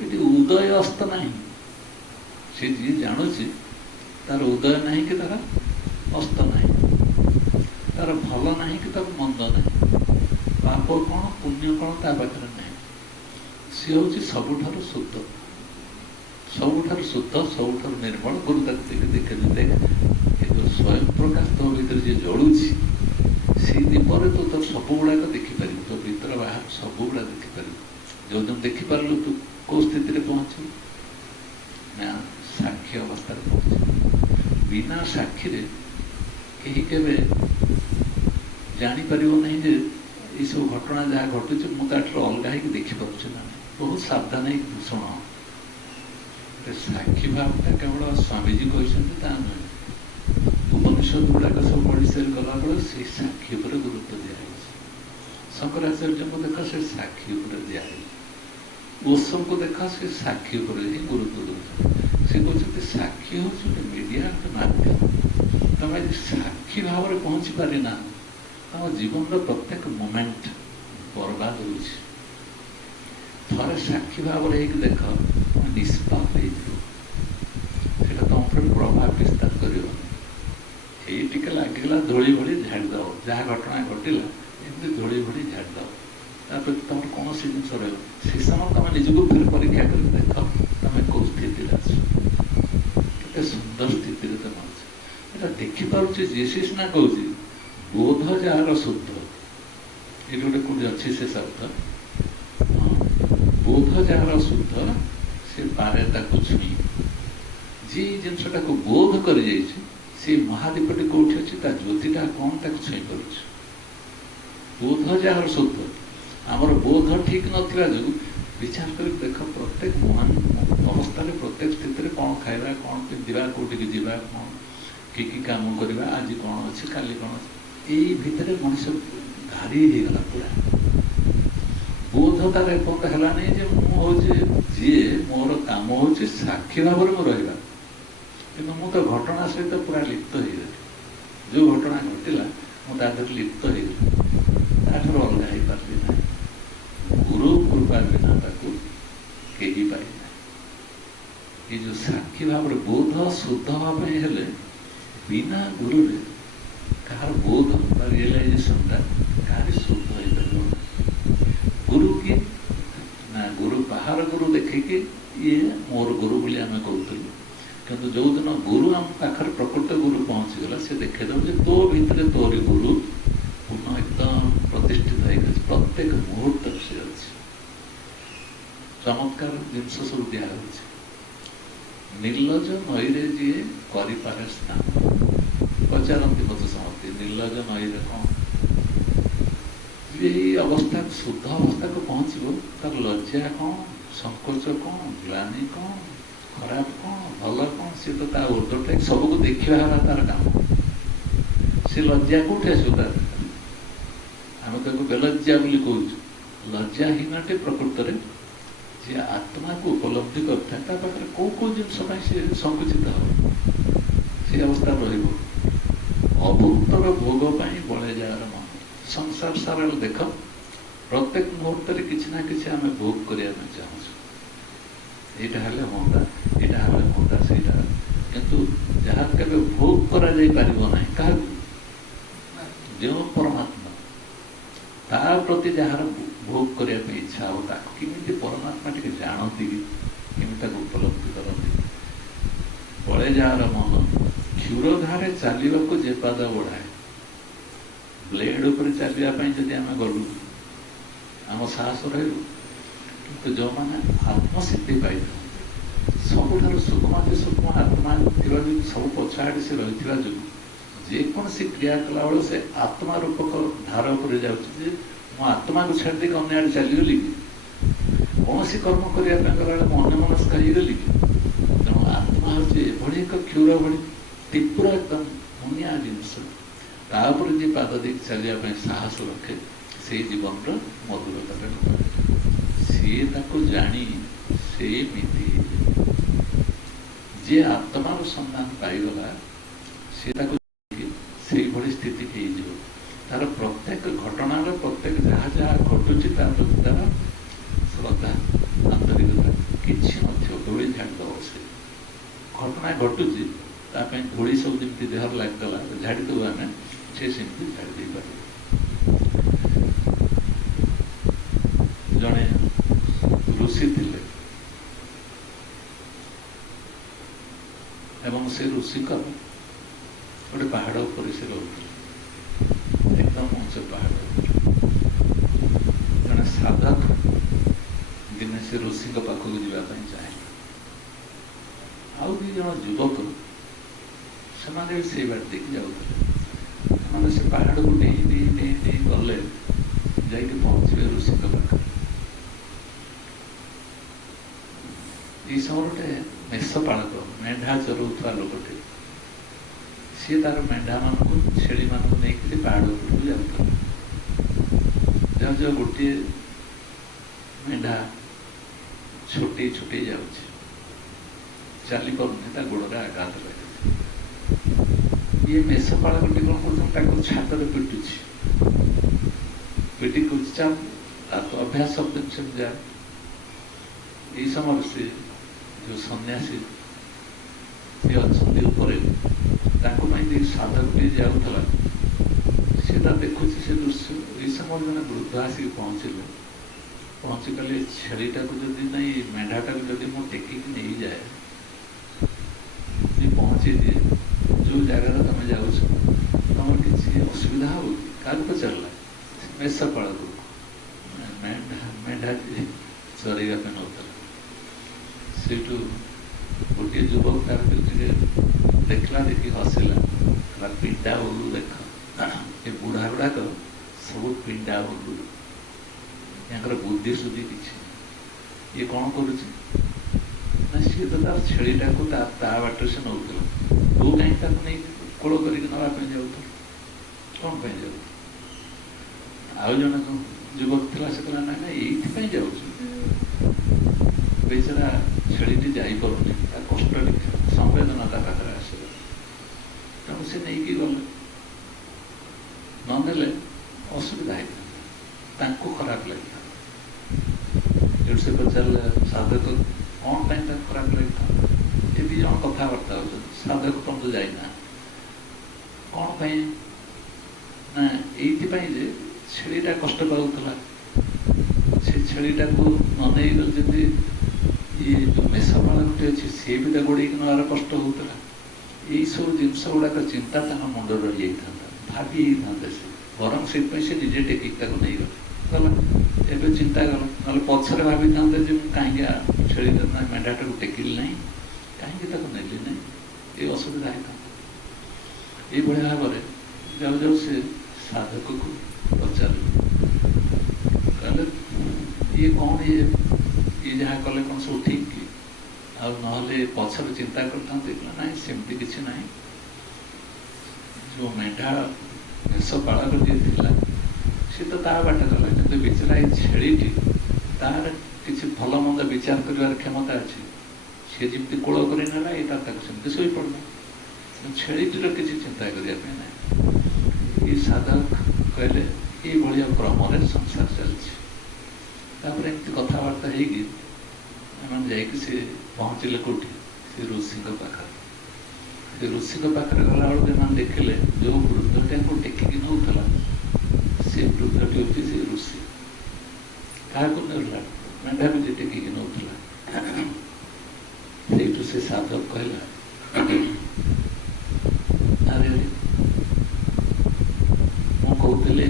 ଏଠି ଉଦୟ ଅସ୍ତ ନାହିଁ। ସେ ଯିଏ ଜାଣୁଛି ତାର ଉଦୟ ନାହିଁ କି ତାର ଅସ୍ତ ନାହିଁ, ତାର ଭଲ ନାହିଁ କି ତାର ମନ୍ଦ ନାହିଁ, ପାପ କ'ଣ ପୁଣ୍ୟ କ'ଣ ତା ପାଖରେ ନାହିଁ। ସିଏ ହେଉଛି ସବୁଠାରୁ ଶୁଦ୍ଧ, ସବୁଠାରୁ ନିର୍ମଳ। ଗୁରୁ ତାକୁ ଦେଖେ ଏ ଯେଉଁ ସ୍ୱୟଂ ପ୍ରକାଶ ତୋ ଭିତରେ ଯିଏ ଜଳୁଛି, ସେଇ ଦୀପରେ ତୁ ତୋର ସବୁ ଗୁଡ଼ାକ ଦେଖିପାରିବୁ, ତୋ ଭିତର ବାହାର ସବୁ ଗୁଡ଼ାକ ଦେଖିପାରିବୁ। ଯେଉଁଦିନ ଦେଖିପାରିଲୁ ତୁ କେଉଁ ସ୍ଥିତିରେ ପହଞ୍ଚିବୁ ନା, ସାକ୍ଷୀ ଅବସ୍ଥାରେ ପହଞ୍ଚିବୁ। ବିନା ସାକ୍ଷୀରେ କେହି କେବେ ଜାଣିପାରିବ ନାହିଁ ଯେ ଏଇସବୁ ଘଟଣା ଯାହା ଘଟୁଛି ମୁଁ ତାଠାରୁ ଅଲଗା ହେଇକି ଦେଖିପାରୁଛି ନା। ବହୁତ ସାବଧାନ ହେଇକି ଶୁଣ, ସାକ୍ଷୀ ଭାବଟା କେବଳ ସ୍ୱାମୀଜୀ କହିଛନ୍ତି ତା ନୁହେଁ। ଉପନିଷଦ ଗୁଡ଼ାକ ସବୁ ପଢ଼ି ସାରି ଗଲାବେଳେ ସେଇ ସାକ୍ଷୀ ଉପରେ ଗୁରୁତ୍ୱ ଦିଆଯାଇଛି। ଶଙ୍କରାଚାର୍ଯ୍ୟଙ୍କୁ ଦେଖ, ସେ ସାକ୍ଷୀ ଉପରେ ଦିଆଯାଇଛି। ଓଶୋଙ୍କୁ ଦେଖ, ସେ ସାକ୍ଷୀ ଉପରେ ହିଁ ଗୁରୁତ୍ୱ ଦେଉଛନ୍ତି। ସେ କହୁଛନ୍ତି ସାକ୍ଷୀ ହେଉଛି ଗୋଟେ ମିଡ଼ିଆ, ଗୋଟେ ମାଧ୍ୟମ। ତମେ ଯଦି ସାକ୍ଷୀ ଭାବରେ ପହଞ୍ଚି ପାରିନା, ତମ ଜୀବନର ପ୍ରତ୍ୟେକ ମୋମେଣ୍ଟ ବର୍ବାଦ ହେଉଛି। ଥରେ ସାକ୍ଷୀ ଭାବରେ ହେଇକି ଦେଖ, ତମେ ନିଷ୍ପାପ ହେଇଯିବ, ସେଇଟା ତମ ଉପରେ ପ୍ରଭାବ ବିସ୍ତାର କରିବ। ଏଇ ଟିକେ ଲାଗିଗଲା ଧୂଳି ଭଳି ଝାଡ଼ିଦେବ, ଯାହା ଘଟଣା ଘଟିଲା ଏମିତି ଧୂଳି ଭଳି ଝାଡ଼ିଦେବ, ତାପରେ ତମର କୌଣସି ଜିନିଷ ରହିବ। ସେ ସମୟ ତମେ ନିଜକୁ ଫେର ପରୀକ୍ଷା କରି ଦେଖ, ତମେ କେଉଁ ସ୍ଥିତିରେ ଅଛ, କେତେ ସୁନ୍ଦର ସ୍ଥିତିରେ ତମେ ଅଛ। ଏଇଟା ଦେଖିପାରୁଛି। ଯିଏ ସିନା କହୁଛି ବୋଧ ଯାହାର ଶୁଦ୍ଧ, ଏଇଠି ଗୋଟେ କୋଉଠି ଅଛି ସେ ଶବ୍ଦ, ବୋଧ ଯାହାର ଶୁଦ୍ଧ ସେ ପାରେ ତାକୁ ଛୁଇଁ। ଯିଏ ଜିନିଷଟାକୁ ବୋଧ କରିଯାଇଛି, ସେ ମହାଦୀପଟି କୋଉଠି ଅଛି, ତା ଜ୍ୟୋତିଟା କ'ଣ ତାକୁ ଛୁଇଁ ପାରୁଛି। ବୋଧ ଯାହାର ଶୁଦ୍ଧ, ଆମର ବୋଧ ଠିକ୍ ନଥିବା ଯୋଗୁଁ ବିଚାର କରି ଦେଖ, ପ୍ରତ୍ୟେକ ଅବସ୍ଥାରେ, ପ୍ରତ୍ୟେକ ସ୍ଥିତିରେ କ'ଣ ଖାଇବା, କ'ଣ ପିନ୍ଧିବା, କୋଉଠିକି ଯିବା, କ'ଣ କି କାମ କରିବା, ଆଜି କ'ଣ ଅଛି, କାଲି କ'ଣ ଅଛି, ଏଇ ଭିତରେ ମଣିଷ ଘାରି ହେଇଗଲା ପୁରା। ବୋଧ ତାର ଏପର୍ଯ୍ୟନ୍ତ ହେଲାନି ଯେ ମୁଁ ହେଉଛି ଯିଏ, ମୋର କାମ ହେଉଛି ସାକ୍ଷୀ ଭାବରେ ମୁଁ ରହିବା, କିନ୍ତୁ ମୁଁ ତ ଘଟଣା ସହିତ ପୁରା ଲିପ୍ତ ହେଇଗଲି। ଯେଉଁ ଘଟଣା ଘଟିଲା ମୁଁ ତା ଦେହରେ ଲିପ୍ତ ହେଇଗଲି, ତାଠାରୁ ଅଲଗା ହେଇପାରିଲି ନାହିଁ। ଗୁରୁ କୃପା ବିନା ତାକୁ କେହି ପାରିନାହିଁ। ଏ ଯେଉଁ ସାକ୍ଷୀ ଭାବରେ ବୋଧ ଶୁଦ୍ଧ ହେବା ପାଇଁ ହେଲେ, ବିନା ଗୁରୁରେ କାହାର ବୋଧ ବା ରିଏଲାଇଜେସନଟା କାହାରି ଶୁଦ୍ଧ ହେଇପାରିବ। ଗୁରୁ କିଏ ନା, ଗୁରୁ ବାହାର ଗୁରୁ ଦେଖିକି ଇଏ ମୋର ଗୁରୁ ବୋଲି ଆମେ କହୁଥିଲୁ, କିନ୍ତୁ ଯେଉଁଦିନ ଗୁରୁ ଆମ ପାଖରେ ପ୍ରକୃତ ଗୁରୁ ପହଞ୍ଚିଗଲା, ସେ ଦେଖେଇଦେବ ଯେ ତୋ ଭିତରେ ତୋରି ଗୁରୁ ପୂର୍ଣ୍ଣ ଏକଦମ ପ୍ରତିଷ୍ଠିତ ହେଇଗଛି, ପ୍ରତ୍ୟେକ ମୁହୂର୍ତ୍ତରେ ସେ ଅଛି। ଚମତ୍କାର ଜିନିଷ ସବୁ ଦିଆହେଉଛି। ନିର୍ଲଜ ନଈରେ ଯିଏ କରିପାରେ ସ୍ନାନ, ପଚାରନ୍ତି ମୋତେ ସମସ୍ତେ, ନିର୍ଲଜ ନଈରେ କ'ଣ? ଯିଏ ଏଇ ଅବସ୍ଥାକୁ, ଶୁଦ୍ଧ ଅବସ୍ଥାକୁ ପହଞ୍ଚିବ, ତାର ଲଜ୍ଜା କ'ଣ, ସଂକୋଚ କ'ଣ, ଗ୍ଲାନି କ'ଣ, ଖରାପ କ'ଣ, ଭଲ କ'ଣ, ସିଏ ତ ତା ଉର୍ଦ୍ଧ୍ୱଟା ସବୁକୁ ଦେଖିବା ହେଲା ତାର କାମ। ସେ ଲଜ୍ଜା କୋଉଠି ଆସିବ ତାର? ଆମେ ତାକୁ ବେଲଜ୍ଜା ବୋଲି କହୁଛୁ। ଲଜ୍ଜାହୀନଟି ପ୍ରକୃତରେ ଯିଏ ଆତ୍ମାକୁ ଉପଲବ୍ଧି କରିଥାଏ, ତା ପାଖରେ କୋଉ ଜିନିଷ ପାଇଁ ସେ ସଂକୁଚିତ ହେବ, ସେ ଅବସ୍ଥା ରହିବ। ଅଭୁକ୍ତର ଭୋଗ ପାଇଁ ବଳେ ଯାହାର ମନ। ସଂସାର ସାରାରେ ଦେଖ, ପ୍ରତ୍ୟେକ ମୁହୂର୍ତ୍ତରେ କିଛି ନା କିଛି ଆମେ ଭୋଗ କରିବା ପାଇଁ ଚାହୁଁଛୁ। ଏଇଟା ହେଲେ ହୁଅନ୍ତା, ଏଇଟା ହେଲେ ହୁଅନ୍ତା, ସେଇଟା, କିନ୍ତୁ ଯାହା କେବେ ଭୋଗ କରାଯାଇପାରିବ ନାହିଁ କାହାକୁ, ଯେଉଁ ପରମାତ୍ମା, ତା ପ୍ରତି ଯାହାର ଭୋଗ କରିବା ପାଇଁ ଇଚ୍ଛା ହେବ, ତାକୁ କେମିତି ପରମାତ୍ମା ଟିକେ ଜାଣନ୍ତି, କେମିତି ତାକୁ ଉପଲବ୍ଧି କରନ୍ତି। ବଳେ ଯାହାର ମନ, କ୍ଷୁରଧାରେ ଚାଲିବାକୁ ଯେ ପାଦ ବଢ଼ାଏ। ବ୍ଲେଡ୍ ଉପରେ ଚାଲିବା ପାଇଁ ଯଦି ଆମେ ଗଲୁ, ଆମ ସାହସ ରହିବ? କିନ୍ତୁ ଯେଉଁମାନେ ଆତ୍ମସିଦ୍ଧି ପାଇଥାନ୍ତି ସବୁଠାରୁ ସୂକ୍ଷ୍ମ ଆତ୍ମା ଥିବା ଯୋଗୁଁ ସବୁ ପଛଆଡ଼େ ସେ ରହିଥିବା ଯୋଗୁଁ ଯେକୌଣସି କ୍ରିୟା କଲାବେଳେ ସେ ଆତ୍ମା ରୂପକ ଧାର ଉପରେ ଯାଉଛି ଯେ ମୁଁ ଆତ୍ମାକୁ ଛାଡ଼ି ଦେଇକି ଅନ୍ୟ ଆଡ଼େ ଚାଲିଗଲି କି କୌଣସି କର୍ମ କରିବା ପାଇଁ ଗଲାବେଳେ ମୁଁ ଅନ୍ୟମନସ୍କ ହେଇଗଲି କି। ତେଣୁ ଆତ୍ମା ହେଉଛି ଏଭଳି ଏକ କ୍ଷୁର ଭଳି ତୀବ୍ର ଏକଦମ ମୁନିଆ ଜିନିଷ ତା ଉପରେ ଯିଏ ପାଦ ଦେଇକି ଚାଲିବା ପାଇଁ ସାହସ ରଖେ ସେଇ ଜୀବନର ମଧୁରତାଟା ସିଏ ତାକୁ ଜାଣି ସେମିତି ଯିଏ ଆତ୍ମାର ସନ୍ଧାନ ପାଇଗଲା ସିଏ ତାକୁ ସେଇଭଳି ସ୍ଥିତି ହେଇଯିବ। ତାର ପ୍ରତ୍ୟେକ ଘଟଣାର ପ୍ରତ୍ୟେକ ଯାହା ଯାହା ଘଟୁଛି ତା ପ୍ରତି ତାର ଶ୍ରଦ୍ଧା ଆନ୍ତରିକତା କିଛି ନଥିବ। ଧୂଳି ଝାଡ଼ିଦେବ ସେ ଘଟଣା ଘଟୁଛି ତା ପାଇଁ ଧୂଳି ସବୁ ଯେମିତି ଦେହରେ ଲାଗିଗଲା ଝାଡ଼ିଦେବୁ ଆମେ ସେ ସେମିତି ଝାଡ଼ି ଦେଇପାରିବ। ଜଣେ ଋଷି ଥିଲେ ଏବଂ ସେ ଋଷିଙ୍କର ଗୋଟେ ପାହାଡ଼ ଉପରେ ସେ ରହୁଥିଲେ ଏକଦମ ଉଞ୍ଚ ପାହାଡ଼ ଉପରେ। ଜଣେ ସାଧକ ଦିନେ ସେ ଋଷିଙ୍କ ପାଖକୁ ଯିବା ପାଇଁ ଚାହିଁଲେ। ଆଉ ଦୁଇ ଜଣ ଯୁବକ ସେମାନେ ବି ସେଇ ବାଟ ଦେଇକି ଯାଉଥିଲେ। ସେମାନେ ସେ ପାହାଡ଼କୁ ଡେଇଁ ଡେଇଁ ଡେଇଁ ଡେଇଁ ଗଲେ ଯାଇକି ପହଞ୍ଚିବେ ଋଷିଙ୍କ ପାଖରେ। ଏଇ ସମୟରେ ଗୋଟେ ମେଷପାଳକ ମେଣ୍ଢା ଚରଉଥିବା ଲୋକଟେ ସିଏ ତାର ମେଣ୍ଢାମାନଙ୍କୁ ଛେଳିମାନଙ୍କୁ ନେଇକି ସେ ପାହାଡ଼ ଉପରକୁ ଯାଉଥିଲା। ଯାଉ ଯାଉ ଗୋଟିଏ ମେଣ୍ଢା ଛୋଟେଇ ଛୋଟେଇ ଯାଉଛି ଚାଲିପାରୁନି ତା ଗୋଡ଼ରେ ଆଘାତ ଲାଗୁଛି। ଇଏ ମେଷପାଳକଟି କ'ଣ କରୁଛନ୍ତି ତାକୁ ଛାତରେ ପିଟୁଛି ପିଟି କହୁଛି ଚାଲ ତାର ତ ଅଭ୍ୟାସ ଶବ୍ଦ ସେମିତି ଯାଏ। ଏଇ ସମୟରେ ସେ ଯେଉଁ ସନ୍ନ୍ୟାସୀ ସେ ଅଛନ୍ତି ଉପରେ ତାଙ୍କୁ ପାଇଁ ଯେ ସାଧକଟି ଯାଉଥିଲା ସେଟା ଦେଖୁଛି ସେ ଦୃଶ୍ୟ। ଏଇ ସମୟରେ ଜଣେ ବୃଦ୍ଧ ଆସିକି ପହଞ୍ଚିଲେ। ପହଞ୍ଚି କଲେ ଛେଳିଟାକୁ ଯଦି ନାଇଁ ମେଣ୍ଢାଟାକୁ ଯଦି ମୁଁ ଟେକିକି ନେଇଯାଏ ପହଞ୍ଚି ଦିଏ ଯେଉଁ ଜାଗାରେ ତମେ ଯାଉଛ ତମର କିଛି ଅସୁବିଧା ହବ କି? କାହାକୁ ପଚାରିଲା? ମେଷପାଳକୁ ମେଣ୍ଢା ଚରେଇବା ପାଇଁ ନଉଥିଲା। ସେଇଠୁ ଗୋଟିଏ ଯୁବକ ତାର ଟିକେ ଦେଖିଲା ଦେଖି ହସିଲା ପିଣ୍ଡା ଓଲୁ ଦେଖ ଏ ବୁଢ଼ା ଗୁଡ଼ାକ ସବୁ ପିଣ୍ଡା ଓଲୁ ୟାଙ୍କର ବୁଦ୍ଧି ସୁଦ୍ଧି କିଛି। ଇଏ କ'ଣ କରୁଛି ନା ସିଏ ତ ତାର ଛେଳିଟାକୁ ତା ବାଟରେ ସେ ନେଉଥିଲା ତୁ କାହିଁକି ତାକୁ ନେଇ କୋଳ କରିକି ନେବା ପାଇଁ ଯାଉଥିଲୁ କ'ଣ ପାଇଁ ଯାଉଥିଲୁ? ଆଉ ଜଣେ ଯୁବକ ଥିଲା ସେ କହିଲା ନାଇଁ ନାଇଁ ଏଇଥିପାଇଁ ଯାଉଛି ବେଚାରା ଛେଳିଟି ଯାଇପାରୁନି ତା କଷ୍ଟ ଟିକେ ସମ୍ବେଦନା ତା ପାଖରେ ଆସିଲା ତେଣୁ ସେ ନେଇକି ଗଲେ। ନନେଲେ ଅସୁବିଧା ହେଇଥାନ୍ତା ତାଙ୍କୁ ଖରାପ ଲାଗିଥାନ୍ତା। ଏଠୁ ସେ ପଚାରିଲେ ସାଧକ କ'ଣ ପାଇଁ ତାକୁ ଖରାପ ଲାଗିଥାନ୍ତା? ଏ ଦୁଇ ଜଣ କଥାବାର୍ତ୍ତା ହେଉଛନ୍ତି। ସାଧକ ପର୍ଯ୍ୟନ୍ତ ଯାଇନା କ'ଣ ପାଇଁ ନା ଏଇଥିପାଇଁ ଯେ ଛେଳିଟା କଷ୍ଟ ପାଉଥିଲା। ସେ ଛେଳିଟାକୁ ନ ନେଇଗଲେ ଯଦି ଇଏ ଯେଉଁ ମେଷପାଳକଟି ଅଛି ସିଏ ବି ତା ଗୋଡ଼େଇକି ନେବାର କଷ୍ଟ ହେଉଥିଲା। ଏଇସବୁ ଜିନିଷ ଗୁଡ଼ାକ ଚିନ୍ତା ତାଙ୍କ ମୁଣ୍ଡରେ ରହିଯାଇଥାନ୍ତା ଭାବି ହେଇଥାନ୍ତେ ସେ ବରଂ ସେଥିପାଇଁ ସେ ନିଜେ ଟେକିକି ତାକୁ ନେଇଗଲେ ଗଲା। ଏବେ ଚିନ୍ତା କଲା ନହେଲେ ପଛରେ ଭାବିଥାନ୍ତେ ଯେ ମୁଁ କାହିଁକି ଛେଳି ମେଣ୍ଢାଟାକୁ ଟେକିଲି ନାହିଁ କାହିଁକି ତାକୁ ନେଲି ନାହିଁ ଏ ଅସୁବିଧା ହେଇଥାନ୍ତା। ଏଇଭଳି ଭାବରେ ଯାଉ ଯାଉ ସେ ସାଧକକୁ ପଚାରିଲେ କହିଲେ ଇଏ କ'ଣ ଇଏ ଯାହା କଲେ କ'ଣ ସବୁ ଠିକ୍ କି? ଆଉ ନହେଲେ ପଛରେ ଚିନ୍ତା କରିଥାନ୍ତେ ନାହିଁ ସେମିତି କିଛି ନାହିଁ। ଯେଉଁ ମେଣ୍ଢା ମେଷପାଳକ ଯିଏ ଥିଲା ସେ ତ ତା ବାଟ ଗଲା କିନ୍ତୁ ବିଚରା ଏଇ ଛେଳିଟି ତାର କିଛି ଭଲ ମନ୍ଦ ବିଚାର କରିବାର କ୍ଷମତା ଅଛି। ସେ ଯେମିତି କୋଳ କରି ନେଲା ଏଇଟା ତାକୁ ସେମିତି ଶୋଇପଡ଼ିଲା। ଛେଳିଟିର କିଛି ଚିନ୍ତା କରିବା ପାଇଁ ନାହିଁ। ଏଇ ସାଧକ କହିଲେ ଏଇଭଳିଆ କ୍ରମରେ ସଂସାର ଚାଲିଛି। ତାପରେ ଏମିତି କଥାବାର୍ତ୍ତା ହେଇକି ଏମାନେ ଯାଇକି ସେ ପହଞ୍ଚିଲେ କେଉଁଠି? ସେ ଋଷିଙ୍କ ପାଖରେ। ସେ ଋଷିଙ୍କ ପାଖରେ ଗଲାବେଳକୁ ଏମାନେ ଦେଖିଲେ ଯେଉଁ ବୃଦ୍ଧଟାକୁ ଟେକିକି ନେଉଥିଲା ସେ ବୃଦ୍ଧଟି ହେଉଛି ସେ ଋଷି। କାହାକୁ ନେଉଥିଲା? ମେଣ୍ଢାକୁ ଯେ ଟେକିକି ନେଉଥିଲା। ସେଇଠୁ ସେ ସାଧକ କହିଲା ଆରେ ମୁଁ କହୁଥିଲି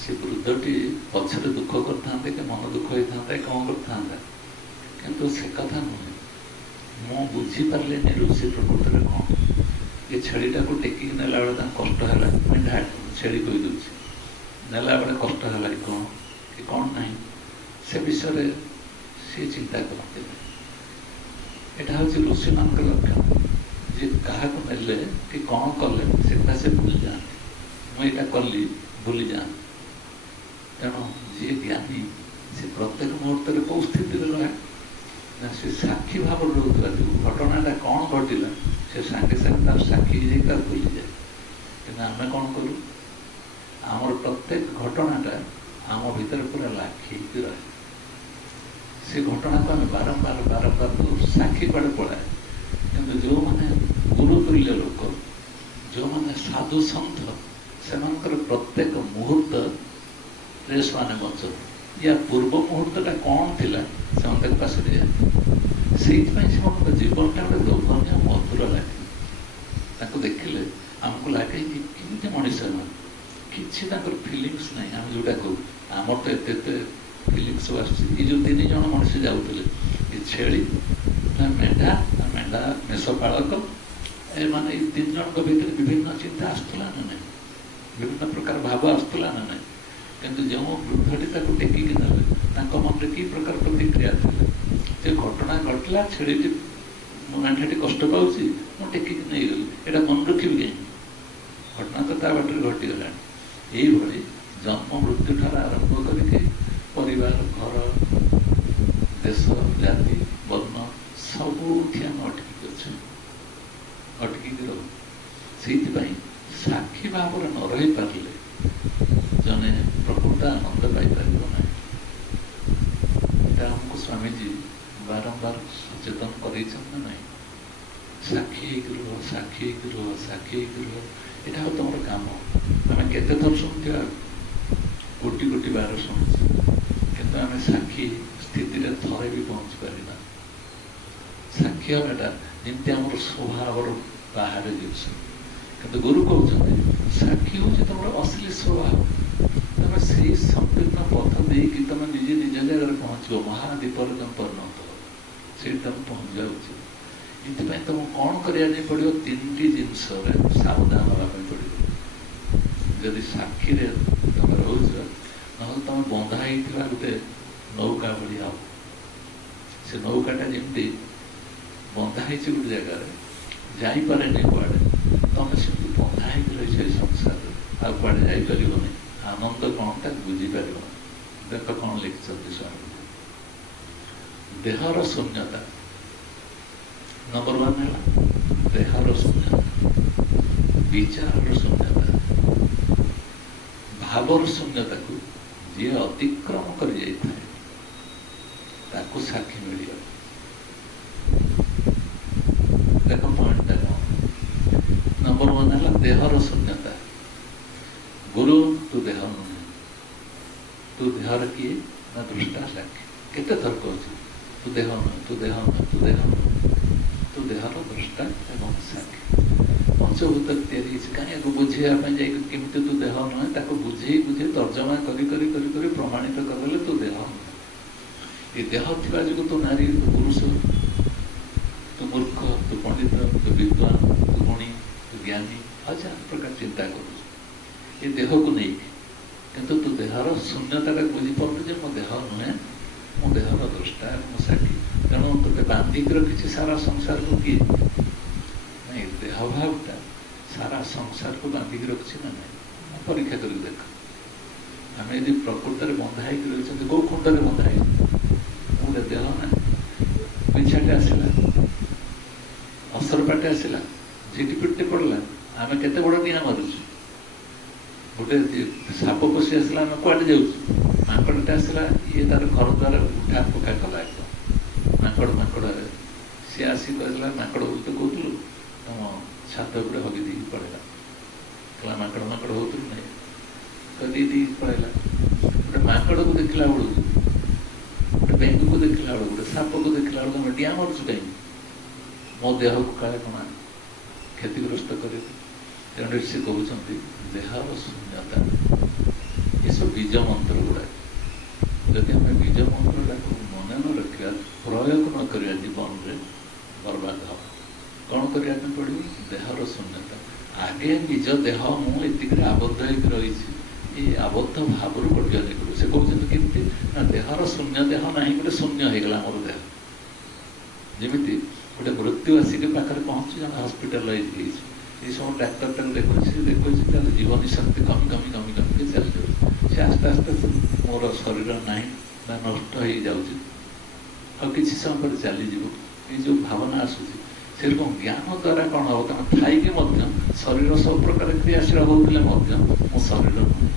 ସେ ବୃଦ୍ଧଟି ପଛରେ ଦୁଃଖ କରିଥାନ୍ତେ କି ମନ ଦୁଃଖ था कौन करता किंतु से कथा नुहे मु बुझीपारे ऋषि प्रकृति में कौन ये छेलीटा को टेकिक नेला बेले कष्ट है मेढा छेली कहीदे नेला बेले कष्ट है कौन कि कौन ना से विषय सी चिंता करते यहाँ हूँ ऋषि मान लक्षण जी क्या नेले कि कौन कले से भूली जाती मुझा कली भूली जाती तेणु जी ज्ञानी से प्रत्येक मुहूर्त कौ स्थित रहे ना से साक्षी भाव रोकवा जो घटनाटा कौन घटला से सागे सागे तार साक्षी तार भूली जाए कि आम कौन करूँ आमर प्रत्येक घटनाटा आम भीतर पूरा लाखी रहे से घटना को आम बारंबार बारंबार साक्षी कड़े पड़ाए कि जो मैंने गुरुतुल्य लोक जो मैंने साधु सन्थ से प्रत्येक मुहूर्त रेस मान बच या पूर्व मुहूर्तटा कौन थिला से पास से जीवनटा गोटे लोभनीय मधुर लगे देखिले आमको लगे कि किमती मनीष किसी फिलिंग्स ना आम जोटा कहू आमर तो एत फिलिंग्स सब आस जो 3 जन मनीष जाऊे छेली मेढा मेढा मेषपाड़क एमाने 3 जन भीतर विभिन्न चिंता आसला ना ना विभिन्न प्रकार भाव आसला ना ना किंतु जो वृद्धटी टेकिक ना मन में कि प्रकार प्रतिक्रिया थी घटना घटला छेड़ी मेढाटी कष्ट पाऊँच मुझे टेकिक नहीं गली यहाँ मन रखी कहीं घटना तो ता बाटर घटीगला यही जन्म मृत्यु ठार आरंभ करके परिवार घर देश जाति वर्ण सबुठी आम अटकिक अच्छे अटकिक रही साक्षी भाव न रही पारे जने प्रकृत आनंद पाइपर ना आमको स्वामीजी बारंबार सचेतन कर साक्षी रुह साक्षी रुह साक्षी रुह यहाँ तुम कम आम के शुणुवा कोटि कोटि बार शुणुचे कि आम साक्षी स्थिति थे भी पहुँची पारिना साक्षी हवाटा जमी आम स्वभाव बाहर जिस कि गुरु कहते साक्षी हूँ तुम असली स्वभाव तुम से संकीर्ण पथ देकी तुम निजे निज जगह पहुँचो महादीपर तुम परिणत से तुम पहुँच जाऊँ ये तुम कौन करने पड़ो 3टी जिनस सावधान होगापी पड़ो जदि साक्षी तुम रोच ना तुम बंधा गोटे नौका भाई आओ से नौकाटा जमी बंधा गोटे जगार जापे कड़े तुम से बंधा रही संसार आ कड़े जापर आनंद कौन तक बुझीपर देख कौन लिखिं स्वामी देहर शून्यता नंबर 1 है देहर शून्यता विचार शून्यता भावर शून्यता को जी अतिक्रम कर साक्षी मिल देख पॉइंटा कौन नंबर 1 है देहर शून्यता गुरु तू देह नुहे तू देहर किए ना दृष्टा साक्षी केते थर कहूँ तू देह नुहे तू देह नुहे तू देह नुहे तू देहर दृष्टा एवं साक्षी पंचभूत तैयारी कहीं बुझापी जामि तू देह नुहे बुझे बुझे तर्जमा कर प्रमाणित करदे तू देह नुहे ये देह थी जो तू नारी तू पुरुष तू मूर्ख तू पंडित तू विद्वान तू गुणी तू ज्ञानी हजार प्रकार चिंता कर ये देह को नहीं किंतु तू देहर शून्यता बुझीपार मो देह नुहे मो देहर दृष्टा मो साक्षी तेणु तुझे बांधिक रखी सारा संसार को किए नहीं देह भावटा सारा संसार को बांधिक रखी ना नहीं परीक्षा कर देख आम यदि प्रकृत में बंधा रही कौ खुंड में बंधा गोटे देह ना पिछाटे आसला असरपाटे आसला झिटिपिटे पड़ला आम केते बड़ निआ मारुଛୁ गोटे साप पशि आसला आम कड़े जाऊँ माकड़टा आसला ये तार घर द्वार उठा पका कला माकड़ माकड़ सी आसिक कहला माकड़ बोलते कहूँ तुम छात उपरे हगी दी पड़ेगा कहला माकड़ माकड़ हो ना कदी दी पड़ेगा गोटे माकड़ को देखला बेलू गोटे बेंग को देखला बेलू गोटे साप को देखला बेलू तुम डिया मारुଛୁ कहीं मो देह को काले कणा क्षतिग्रस्त कर तेणु से कहते देहर शून्यता ये सब बीज मंत्र गुड़ा ଯଦି ଆମେ ବୀଜ ମନ୍ତ୍ରଟାକୁ ମନେ ନ ରଖିବା, ପ୍ରୟୋଗ ନ କରିବା ଜୀବନରେ, ବର୍ବାଦ ହେବ। କ'ଣ କରିବା ପାଇଁ ପଡ଼ିବ? ଦେହର ଶୂନ୍ୟତା। ଆଗେ ନିଜ ଦେହ ମୁଁ ଏତିକିରେ ଆବଦ୍ଧ ହେଇକି ରହିଛି, ଏ ଆବଦ୍ଧ ଭାବରୁ ବର୍ଜନ କରୁ। ସେ କହୁଛନ୍ତି କେମିତି ନା ଦେହର ଶୂନ୍ୟ ଦେହ ନାହିଁ, ଗୋଟେ ଶୂନ୍ୟ ହେଇଗଲା ଆମର ଦେହ। ଯେମିତି ଗୋଟେ ମୃତ୍ୟୁ ଆସିକି ପାଖରେ ପହଞ୍ଚି ଜଣେ ହସ୍ପିଟାଲାଇଜ୍ ହେଇଛି, এই সময় ডাক্তারটাকে ଦେଖୁଛି ତାର ଜୀବନୀ ଶକ୍ତି କମି କମି କମି କମିକି ଚାଲିଯାଉଛି। ସେ ଆସ୍ତେ ଆସ୍ତେ ମୋର ଶରୀର ନାହିଁ ବା ନଷ୍ଟ ହେଇଯାଉଛି, ଆଉ କିଛି ସମୟ ପରେ ଚାଲିଯିବ। ଏଇ ଯେଉଁ ଭାବନା ଆସୁଛି, ସେରକମ ଜ୍ଞାନ ଦ୍ୱାରା କ'ଣ ହେବ? ତମେ ଥାଇକି ମଧ୍ୟ ଶରୀର ସବୁ ପ୍ରକାର କ୍ରିୟାଶୀଳ ହେଉଥିଲେ ମଧ୍ୟ ମୋ ଶରୀର ନୁହେଁ।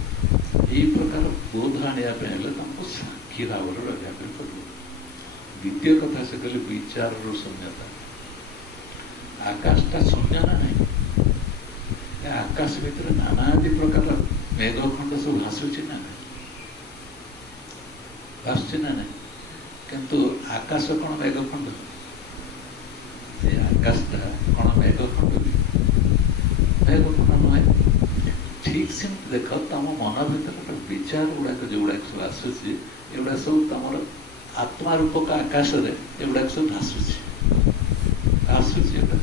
ଏଇ ପ୍ରକାର ବୋଧ ଆଣିବା ପାଇଁ ହେଲେ ତମକୁ ସାକ୍ଷୀ ଭାବରେ ରହିବା ପାଇଁ ପଡ଼ିବ। ଦ୍ୱିତୀୟ କଥା ସେ କହିଲେ ବିଚାରର ଶୂନ୍ୟତା। ଆକାଶଟା ଶୂନ୍ୟ ନା ନାହିଁ? ଆକାଶ ଭିତରେ ନାନାଦି ପ୍ରକାର ମେଘଖଣ୍ଡ ସବୁ ଭାସୁଛି ନା ନାହିଁ? ଭାସୁଛି ନା ନାହିଁ? କିନ୍ତୁ ଆକାଶ କ'ଣ ମେଘଖଣ୍ଡ? ସେ ଆକାଶଟା କ'ଣ ମେଘଖଣ୍ଡ ବି? ମେଘଖଣ୍ଡ ନୁହେଁ। ଠିକ୍ ସେମିତି ଦେଖ, ତମ ମନ ଭିତରେ ବିଚାର ଗୁଡ଼ାକ ଯେଉଁଗୁଡ଼ାକ ସବୁ ଆସୁଛି, ଏଗୁଡ଼ା ସବୁ ତମର ଆତ୍ମା ରୂପକ ଆକାଶରେ ଏଗୁଡ଼ାକ ସବୁ ଭାସୁଛି। ଏଗୁଡ଼ା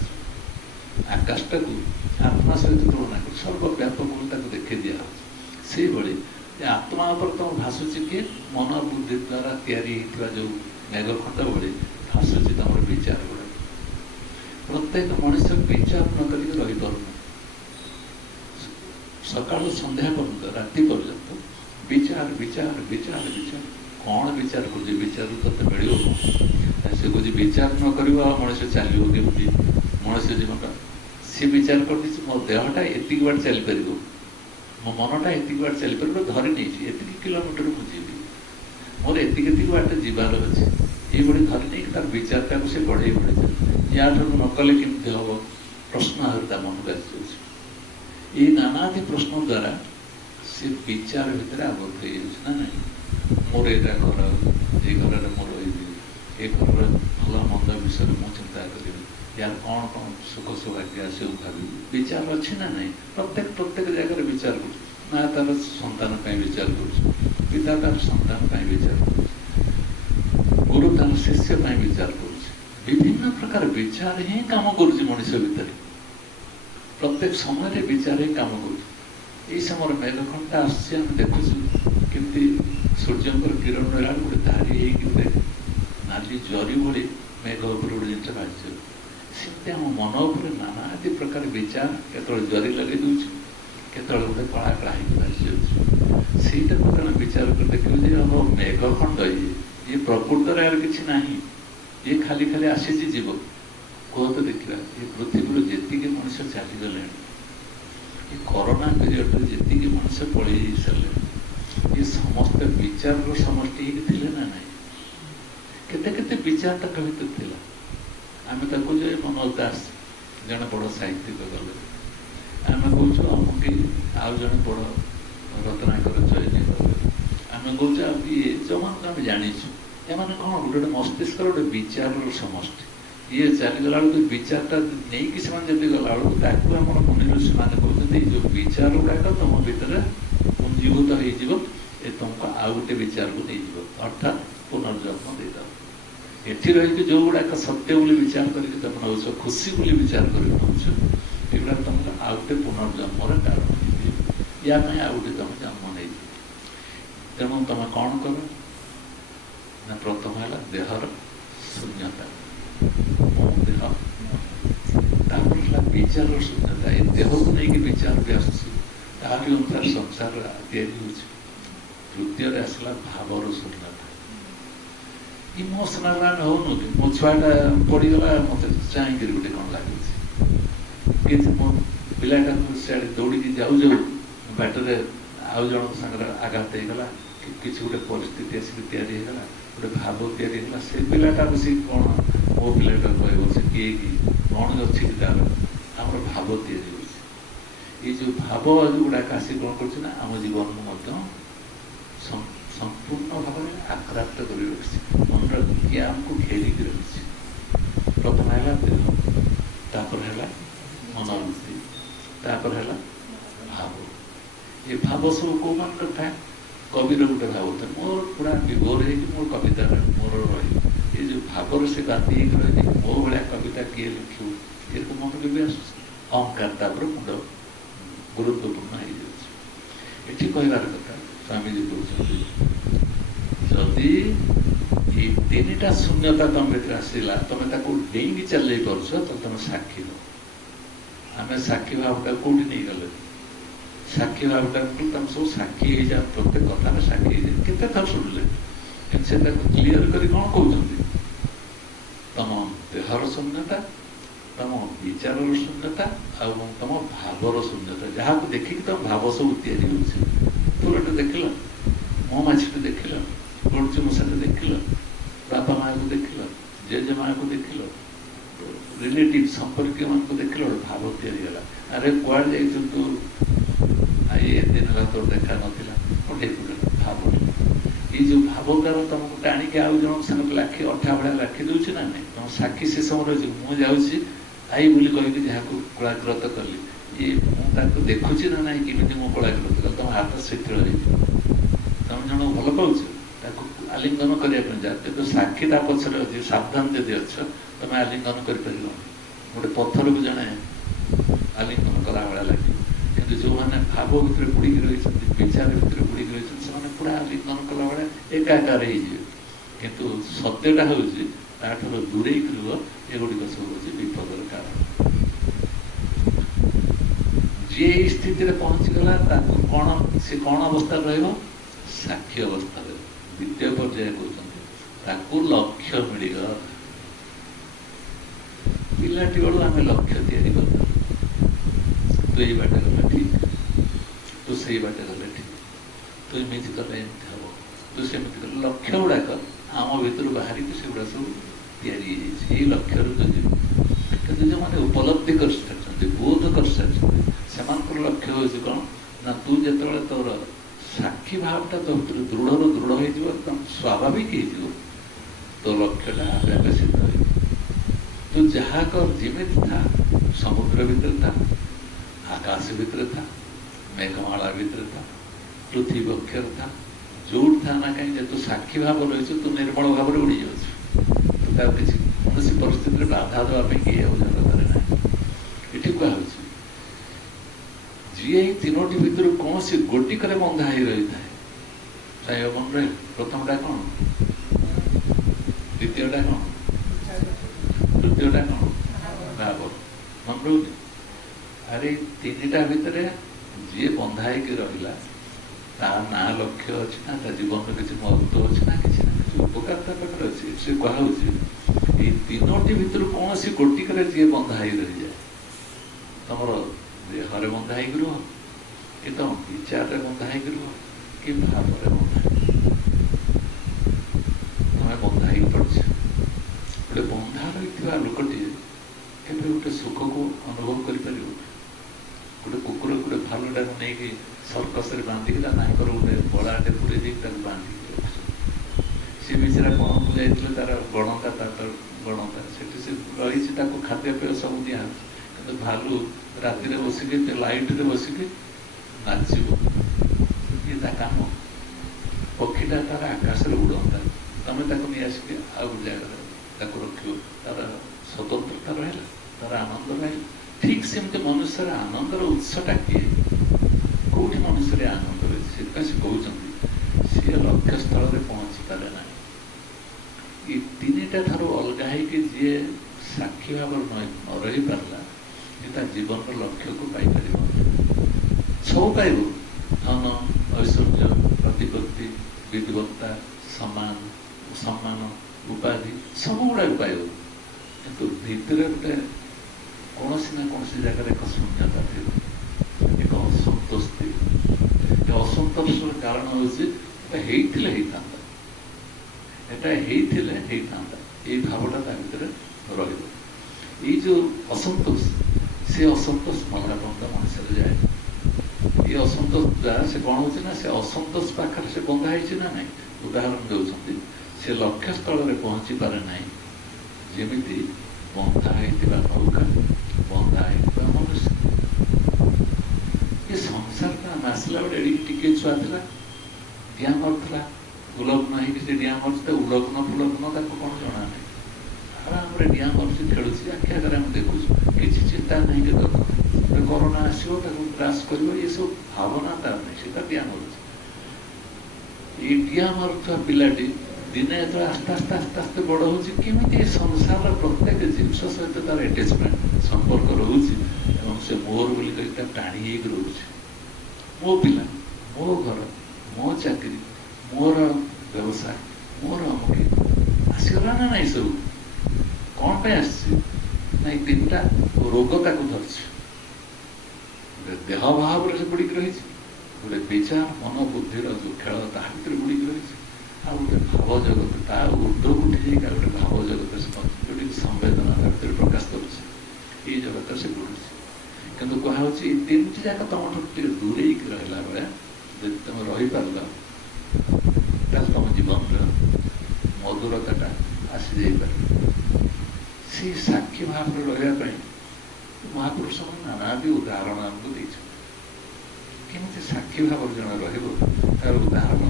ଆକାଶଟାକୁ ଆତ୍ମା ସହିତ ତୁଳନା କରି ସର୍ବବ୍ୟାପକ ବୋଲି ତାକୁ ଦେଖେଇ ଦିଆହେଉଛି। ସେଇଭଳି ଏ ଆତ୍ମା ଉପରେ ତମ ଭାସୁଛି କିଏ? ମନ ବୁଦ୍ଧି ଦ୍ୱାରା ତିଆରି ହେଇଥିବା ଯେଉଁ ମେଘଖଣ୍ଡ ଭଳି ଭାସୁଛି ତମର ବିଚାର ଗୁଡ଼ାକ। ପ୍ରତ୍ୟେକ ମଣିଷ ବିଚାର ନ କରିକି ରହିପାରୁନି। ସକାଳୁ ସନ୍ଧ୍ୟା ପର୍ଯ୍ୟନ୍ତ, ରାତି ପର୍ଯ୍ୟନ୍ତ ବିଚାର ବିଚାର ବିଚାର ବିଚାର। କ'ଣ ବିଚାର କରୁଛି? ବିଚାରରୁ ତତେ ମିଳିବ କ'ଣ? ସେ କହୁଛି ବିଚାର ନ କରିବ ଆଉ ମଣିଷ ଚାଲିବ କେମିତି? ମଣିଷ ଜୀବନଟା ସେ ବିଚାର କରିଦେଇଛି, ମୋ ଦେହଟା ଏତିକି ବାଟ ଚାଲିପାରିବ, ମୋ ମନଟା ଏତିକି ବାଟ ଚାଲିପାରିବ, ଧରି ନେଇଛି ଏତିକି କିଲୋମିଟର ମୁଁ ଯିବି, ମୋର ଏତିକି ଏତିକି ବାଟ ଯିବାର ଅଛି, ଏଇଭଳି ଧରି ନେଇକି ତାର ବିଚାରଟାକୁ ସେ ବଢ଼େଇ ବଢ଼େଇଛି। ୟାଠାରୁ ନ କଲେ କେମିତି ହେବ? ପ୍ରଶ୍ନ ଆହୁରି ତା ମନକୁ ଆସିଯାଉଛି। ଏଇ ନାନାଦି ପ୍ରଶ୍ନ ଦ୍ୱାରା ସେ ବିଚାର ଭିତରେ ଆବଦ୍ଧ ହେଇଯାଉଛି ନା ନାହିଁ? ମୋର ଏଇଟା ଘର, ଏଇ ଘରରେ ମୋର ଏ ଘରର ଭଲ ମନ୍ଦ ବିଷୟରେ ମୁଁ ଚିନ୍ତା କରିବି, ୟାର କ'ଣ କ'ଣ ସୁଖ ସୌଭାଗ୍ୟ ଆସିବ ଭାବିବି। ବିଚାର ଅଛି ନା ନାହିଁ? ପ୍ରତ୍ୟେକ ଜାଗାରେ ବିଚାର କରୁଛି। ମା ତାର ସନ୍ତାନ ପାଇଁ ବିଚାର କରୁଛି, ପିତା ତାର ସନ୍ତାନ ପାଇଁ ବିଚାର କରୁଛି, ଗୁରୁ ତାର ଶିଷ୍ୟ ପାଇଁ ବିଚାର କରୁଛି। ବିଭିନ୍ନ ପ୍ରକାର ବିଚାର ହିଁ କାମ କରୁଛି ମଣିଷ ଭିତରେ। ପ୍ରତ୍ୟେକ ସମୟରେ ବିଚାର ହିଁ କାମ କରୁଛି। ଏଇ ସମୟରେ ମେଘଖଣ୍ଡଟା ଆସୁଛି, ଆମେ ଦେଖୁଛୁ କେମିତି ସୂର୍ଯ୍ୟଙ୍କର କିରଣ ହେଲା ଗୋଟେ ଧାରି ହେଇକି ଗୋଟେ ନାଲି ଜରି ଭଳି ମେଘ ଉପରେ ଗୋଟେ ଜିନିଷ ଭାସିଯାଉଛି। ସେମିତି ଆମ ମନ ଉପରେ ନାନାଦି ପ୍ରକାର ବିଚାର କେତେବେଳେ ଜରି ଲଗେଇ ଦେଉଛି, କେତେବେଳେ ଗୋଟେ କଳା କଳା ହେଇକି ଭାସିଯାଉଛି। ସେଇଟାକୁ ତେଣୁ ବିଚାର କରି ଦେଖିବୁ ଯେ ଆମ ମେଘଖଣ୍ଡ ଇଏ ପ୍ରକୃତରେ ଆଉ କିଛି ନାହିଁ, ଇଏ ଖାଲି ଖାଲି ଆସିଛି ଯିବ। କୁହତ ଦେଖିବା ଏ ପୃଥିବୀରୁ ଯେତିକି ମଣିଷ ଚାଲିଗଲେଣି, ଏ କରୋନା ପିରିୟଡ଼ରେ ଯେତିକି ମଣିଷ ପଳେଇ ସାରିଲେଣି, ଏ ସମସ୍ତେ ବିଚାରର ସମଷ୍ଟି ହେଇକି ଥିଲେ ନା ନାହିଁ? କେତେ କେତେ ବିଚାର ତାଙ୍କ ଭିତରେ ଥିଲା। ଆମେ ତାକୁ ଯେ ମନୋଜ ଦାସ ଜଣେ ବଡ଼ ସାହିତ୍ୟିକ ଗଲେ, ଆମେ କହୁଛୁ ଅମୁକି ଆଉ ଜଣେ ବଡ଼ ରତ୍ନାକର ଚୟନୀ ଗଲେ, ଆମେ କହୁଛୁ ଆଉ ଇଏ ଯେଉଁମାନଙ୍କୁ ଆମେ ଜାଣିଛୁ, ଏମାନେ କ'ଣ ଗୋଟେ ମସ୍ତିଷ୍କର ଗୋଟେ ବିଚାରର ସମଷ୍ଟି। ଇଏ ଚାଲିଗଲା ବେଳକୁ ବିଚାରଟା ନେଇକି ସେମାନେ ଯଦି ଗଲାବେଳକୁ ତାକୁ ଆମର ମୁନି ଋଷିମାନେ କହୁଛନ୍ତି ଏଇ ଯେଉଁ ବିଚାର ଗୁଡ଼ାକ ତୁମ ଭିତରେ ପୁଞ୍ଜୀଭୂତ ହେଇଯିବ, ଏ ତୁମକୁ ଆଉ ଗୋଟେ ବିଚାରକୁ ନେଇଯିବ, ଅର୍ଥାତ୍ ପୁନର୍ଜନ୍ମ ଦେଇଦେବ। ଏଠି ରହିକି ଯେଉଁଗୁଡ଼ାକ ସତ୍ୟ ବୋଲି ବିଚାର କରିକି ତୁମେ ନେଉଛ, ଖୁସି ବୋଲି ବିଚାର କରିକି ନେଉଛ, ଏଗୁଡ଼ାକ ତୁମକୁ ଆଉ ଗୋଟେ ପୁନର୍ଜନ୍ମର କାରଣ ହେଇଯିବ। ୟା ପାଇଁ ଆଉ ଗୋଟେ ତୁମେ ଜନ୍ମ ନେଇଯିବ। ତେଣୁ ତୁମେ କ'ଣ କର ନା, ପ୍ରଥମ ହେଲା ଦେହର ଶୂନ୍ୟତା, ମୋ ଦେହ। ତାପରେ ହେଲା ବିଚାରର ଶୂନ୍ୟତା, ଏ ଦେହକୁ ନେଇକି ବିଚାର ବି ଆସୁଛି, ତାହାରି ଅନୁସାରେ ସଂସାର ତିଆରି ହେଉଛି। ତୃତୀୟରେ ଆସିଲା ଭାବର ଶୂନ୍ୟତା। ଇମୋସନାଲ ଆମେ ହେଉନୁ କି? ମୋ ଛୁଆଟା ପଡ଼ିଗଲା, ମୋତେ ଚାହିଁକିରି ଗୋଟେ କ'ଣ ଲାଗୁଛି, କିଛି ମୋ ପିଲାଟାକୁ ସିଆଡ଼େ ଦୌଡ଼ିକି ଯାଉ ଯାଉ ବାଟରେ ଆଉ ଜଣଙ୍କ ସାଙ୍ଗରେ ଆଘାତ ହେଇଗଲା, କିଛି ଗୋଟେ ପରିସ୍ଥିତି ଆସିକି ତିଆରି ହେଇଗଲା, ଗୋଟେ ଭାବ ତିଆରି ହେଇଗଲା, ସେ ପିଲାଟା ବସିକି କ'ଣ ମୋ ପିଲାଟା କହିବ, ସେ କିଏ କି କ'ଣ ଅଛି କି ତାର, ଆମର ଭାବ ତିଆରି ହେଉଛି। ଏଇ ଯେଉଁ ଭାବ ଗୁଡ଼ାକ ଆସି କ'ଣ କରୁଛି ନା ଆମ ଜୀବନକୁ ମଧ୍ୟ ସମ୍ପୂର୍ଣ୍ଣ ଭାବରେ ଆକ୍ରାନ୍ତ କରି ରଖିଛି। ମନର ଇଏ ଆମକୁ ଘେରିକି ରଖିଛି। ପ୍ରଥମ ହେଲା ଦେହ, ତାପରେ ହେଲା ମନୋବୃତ୍ତି, ତାପରେ ହେଲା ଭାବ। ଏ ଭାବ ସବୁ କେଉଁମାନଙ୍କର ଥାଏ? कविर गोटे भाव था मोर पूरा विभोर है मोर कविता मोर रही ये जो भावर से बांधी रही मो भाया कविता किए लिखू ये तो मन के भी अहंकार तापर मुंड गुरुत्वपूर्ण ये कहबार कथा स्वामीजी कहते जदि ये तीन टा शून्यता तुम भर आसला तुम डेंगी चल पार्छ तो तुम साक्षी हो आम साक्षी भावटा कौटी नहीं गले साक्षी भावटा तुम सब साक्षी हो जा प्रत्येक कथार साक्षी केते थर शुणिले से क्लीयर कर कौन कहते तुम देहर शून्यता तुम विचार शून्यता और तुम भावर शून्यता जहाँ को देखिक तुम भाव सब तैयारी देखिल मधुमाछी देखिल गड़ची मशा देखिल बापा माँ को देखिल जेजे माँ को देखिल रिलेटिव संपर्क मान को देखिल भाव तैयारी अरे कौड़ जा ये दिन तो देखा नाला भाव ये जो भावकार तुमको टाणिक आउ जन सामने लाखी अठा भाया लाखी दूसरी ना नहीं तुम साक्षी से समय मुझे आई बोली कहीकि जहाँ को कलाकृत कली ये मुझे देखुची ना नहीं केमी मो कलाकृत कल तुम हाथ शीघ्र तुम जन भल पाच आलिंगन करने जा तो साक्षी ता पचर अच्छे सावधान जब अच्छ तुम आलिंगन कर गोटे पत्थर को जड़े आलिंगन कला भाया लगे कि जो मैंने भाव भितर बुड़ी रही विचार भितर बुड़ी रही से पूरा आलिंगन कला भाया एकाकार किंतु सत्यटा हूँ दूरे रुह एगुड़िक सब हूँ विपदर कारण जी स्थिति पहुँचीगला कौन सी कौन अवस्था रक्षी अवस्था द्वितीय पर्याय कहते लक्ष्य मिलगला पिलाटी बेलू आम लक्ष्य तैयारी कर तू ये बाटे गले ठीक तू से बाटे गले ठीक तू एमती कले एमती हम तू सेमती कले लक्ष्य गुड़ाक आम भर बाहर से गुड़ा सब तैयारी लक्ष्य जो मैंने उपलब्धि कर सारी बोध कर सारी से लक्ष्य हूँ कौन ना तू जो तोर साक्षी भावटा तो दृढ़ दृढ़ हो स्वाभाविक हो तो लक्ष्यटा आपे सिद्ध हो तू जहाँ कर जीवित था समुद्र भीतर था आकाश भीतर था मेघमाला भीतर था पृथ्वी अक्षर था जोड़ था ना कहीं तू साक्षी भाव रही तू निर्मल भाव उड़ी जा किसी कौन परिस्थिति बाधा देवाई किए दरकार ना ये कह जी तीनोटी भितर कौन सी गोटिक बंधा ही रही है मन रहे प्रथमटा कौन द्वितीयटा कौन तृतीयटा कौन भाव मन रो अरे तीन टा भितर जी बंधा रहा तार ना लक्ष्य अच्छी ना जीवन किसी महत्व अच्छी ना किसी उपकारता पाखे अच्छी से कहे तीनोटी भितर कौन सी गोटिक जी बंधा ही रही जाए तुम देहर बंधा ही रुह कि तुम विचार बंधा ही रुह कि भाव बंधा तुम्हें बंधा ही पड़े गोटे बंधा रही लोकटी के गोटे सुख को अनुभव कर गोटे कुकुर गोटे भालुटा को नहीं सर्कस बांधिकी नाकर गोटे बड़ाटे पूरे दी बांधिकी सी बेचारा गण को जाइए तार गणता तार गणता से रही खाद्यपेय सब दिया भालू राति बसिक लाइट रे बसिक नाचब ये काम पक्षीटा तार आकाश उड़ता तुम नहीं आसिक आउ जगह रख तार स्वतंत्रता रहा तार आनंद रहा ठीक सेमती मनुष्य आनंदर उत्सटा किए कौटी मनुष्य आनंद रही से कहते सी लक्ष्य स्थल में पहुँची पारे ना ये तीन टा ठार अलग है जी साक्षी भाव न रही पारा जीवन लक्ष्य को पाइपर सब पाइब धन ऐश्वर्य प्रतिपत्ति विद्वत्ता सम्मान उपाधि सब गुड़ाक पाइब कि भितर गोटे कौन ना कौन जगह एक शून्यता थी एक असंतोष थी असंतोष कारण हूँ होता ये भावटा भीतर रही जो असंतोष से असंतोष मलापंदा मनुष्य जाए ये असंतोष से कौन हो से असंतोष पाखे से बंधा है ना नहीं उदाहरण दे से लक्ष्य स्थल में पहुँची पारे ना जमी बंधा होता नौका बंधा होता मनुष्य ये संसार का आसला बेटे टिके छुआ था ଡିଆଁ ମାରୁଥିଲା, ଉଲଗ୍ନ ହେଇକି ସେ ଡିଆଁ ମାରୁଛି, ଉଲଗ୍ନ ଫୁଲଗ୍ନ ତାକୁ କ'ଣ ଜଣା ନାହିଁ, ଆରାମରେ ଡିଆଁ ମାରୁଛି, ଖେଳୁଛି, ଆଖି ଆଗରେ ଆମେ ଦେଖୁଛୁ, କିଛି ଚିନ୍ତା ନାହିଁ ଯେ କରୋନା ଆସିବ ତାକୁ ଗ୍ରାସ କରିବ, ଏସବୁ ଭାବନା ତାର ନାହିଁ, ସେ ତାର ଡିଆଁ ମାରୁଛି। ଏଇ ଡିଆଁ ମାରୁଥିବା ପିଲାଟି ଦିନେ ଯେତେବେଳେ ଆସ୍ତେ ଆସ୍ତେ ଆସ୍ତେ ଆସ୍ତେ ବଡ଼ ହେଉଛି, କେମିତି ଏ ସଂସାରର ପ୍ରତ୍ୟେକ ଜିନିଷ ସହିତ ତାର ଆଟାଚମେଣ୍ଟ ସମ୍ପର୍କ ରହୁଛି ଏବଂ ସେ ମୋର ବୋଲି କହି ତାର ଟାଣି ହେଇକି ରହୁଛି। ମୋ ପିଲା, ମୋ ଘର, ମୋ ଚାକିରି, ମୋର ବ୍ୟବସାୟ, ମୋର ଅମୁକ ଆସିଗଲା ନା ନାଇଁ, ସବୁ କ'ଣ ପାଇଁ ଆସିଛି ନା ଏଇ ତିନିଟା ରୋଗ ତାକୁ ଧରିଛି। ଗୋଟେ ଦେହ ଭାବରେ ସେ ବୁଡ଼ିକି ରହିଛି, ଗୋଟେ ବିଚାର ମନ ବୁଦ୍ଧିର ଯୋଉ ଖେଳ ତାହା ଭିତରେ ବୁଡ଼ିକି ରହିଛି, ଆଉ ଗୋଟେ ଭାବ ଜଗତ ତା ଉର୍ଦ୍ଧ୍ୱକୁ ଉଠି ଯାଇକି ଆଉ ଗୋଟେ ଭାବ ଜଗତ ସେ ଯୋଉଠିକି ସମ୍ବେଦନା ତା ଭିତରେ ପ୍ରକାଶ କରୁଛି, ଏଇ ଜଗତରେ ସେ ବୁଡ଼ୁଛି। କିନ୍ତୁ କୁହାହଉଛି ଏଇ ତିନିଟି ଯାକ ତମଠୁ ଟିକେ ଦୂରେଇକି ରହିଲା ବେଳେ ଯଦି ତମେ ରହିପାରିଲ, ତାହେଲେ ତମ ଜୀବନର ମଧୁରତାଟା ଆସିଯାଇପାରିବ। ସେଇ ସାକ୍ଷୀ ଭାବରେ ରହିବା ପାଇଁ ମହାପୁରୁଷମାନେ ନାନା ବି ଉଦାହରଣ ଆମକୁ ଦେଇଛନ୍ତି। କେମିତି ସାକ୍ଷୀ ଭାବରେ ଜଣେ ରହିବ ତାର ଉଦାହରଣ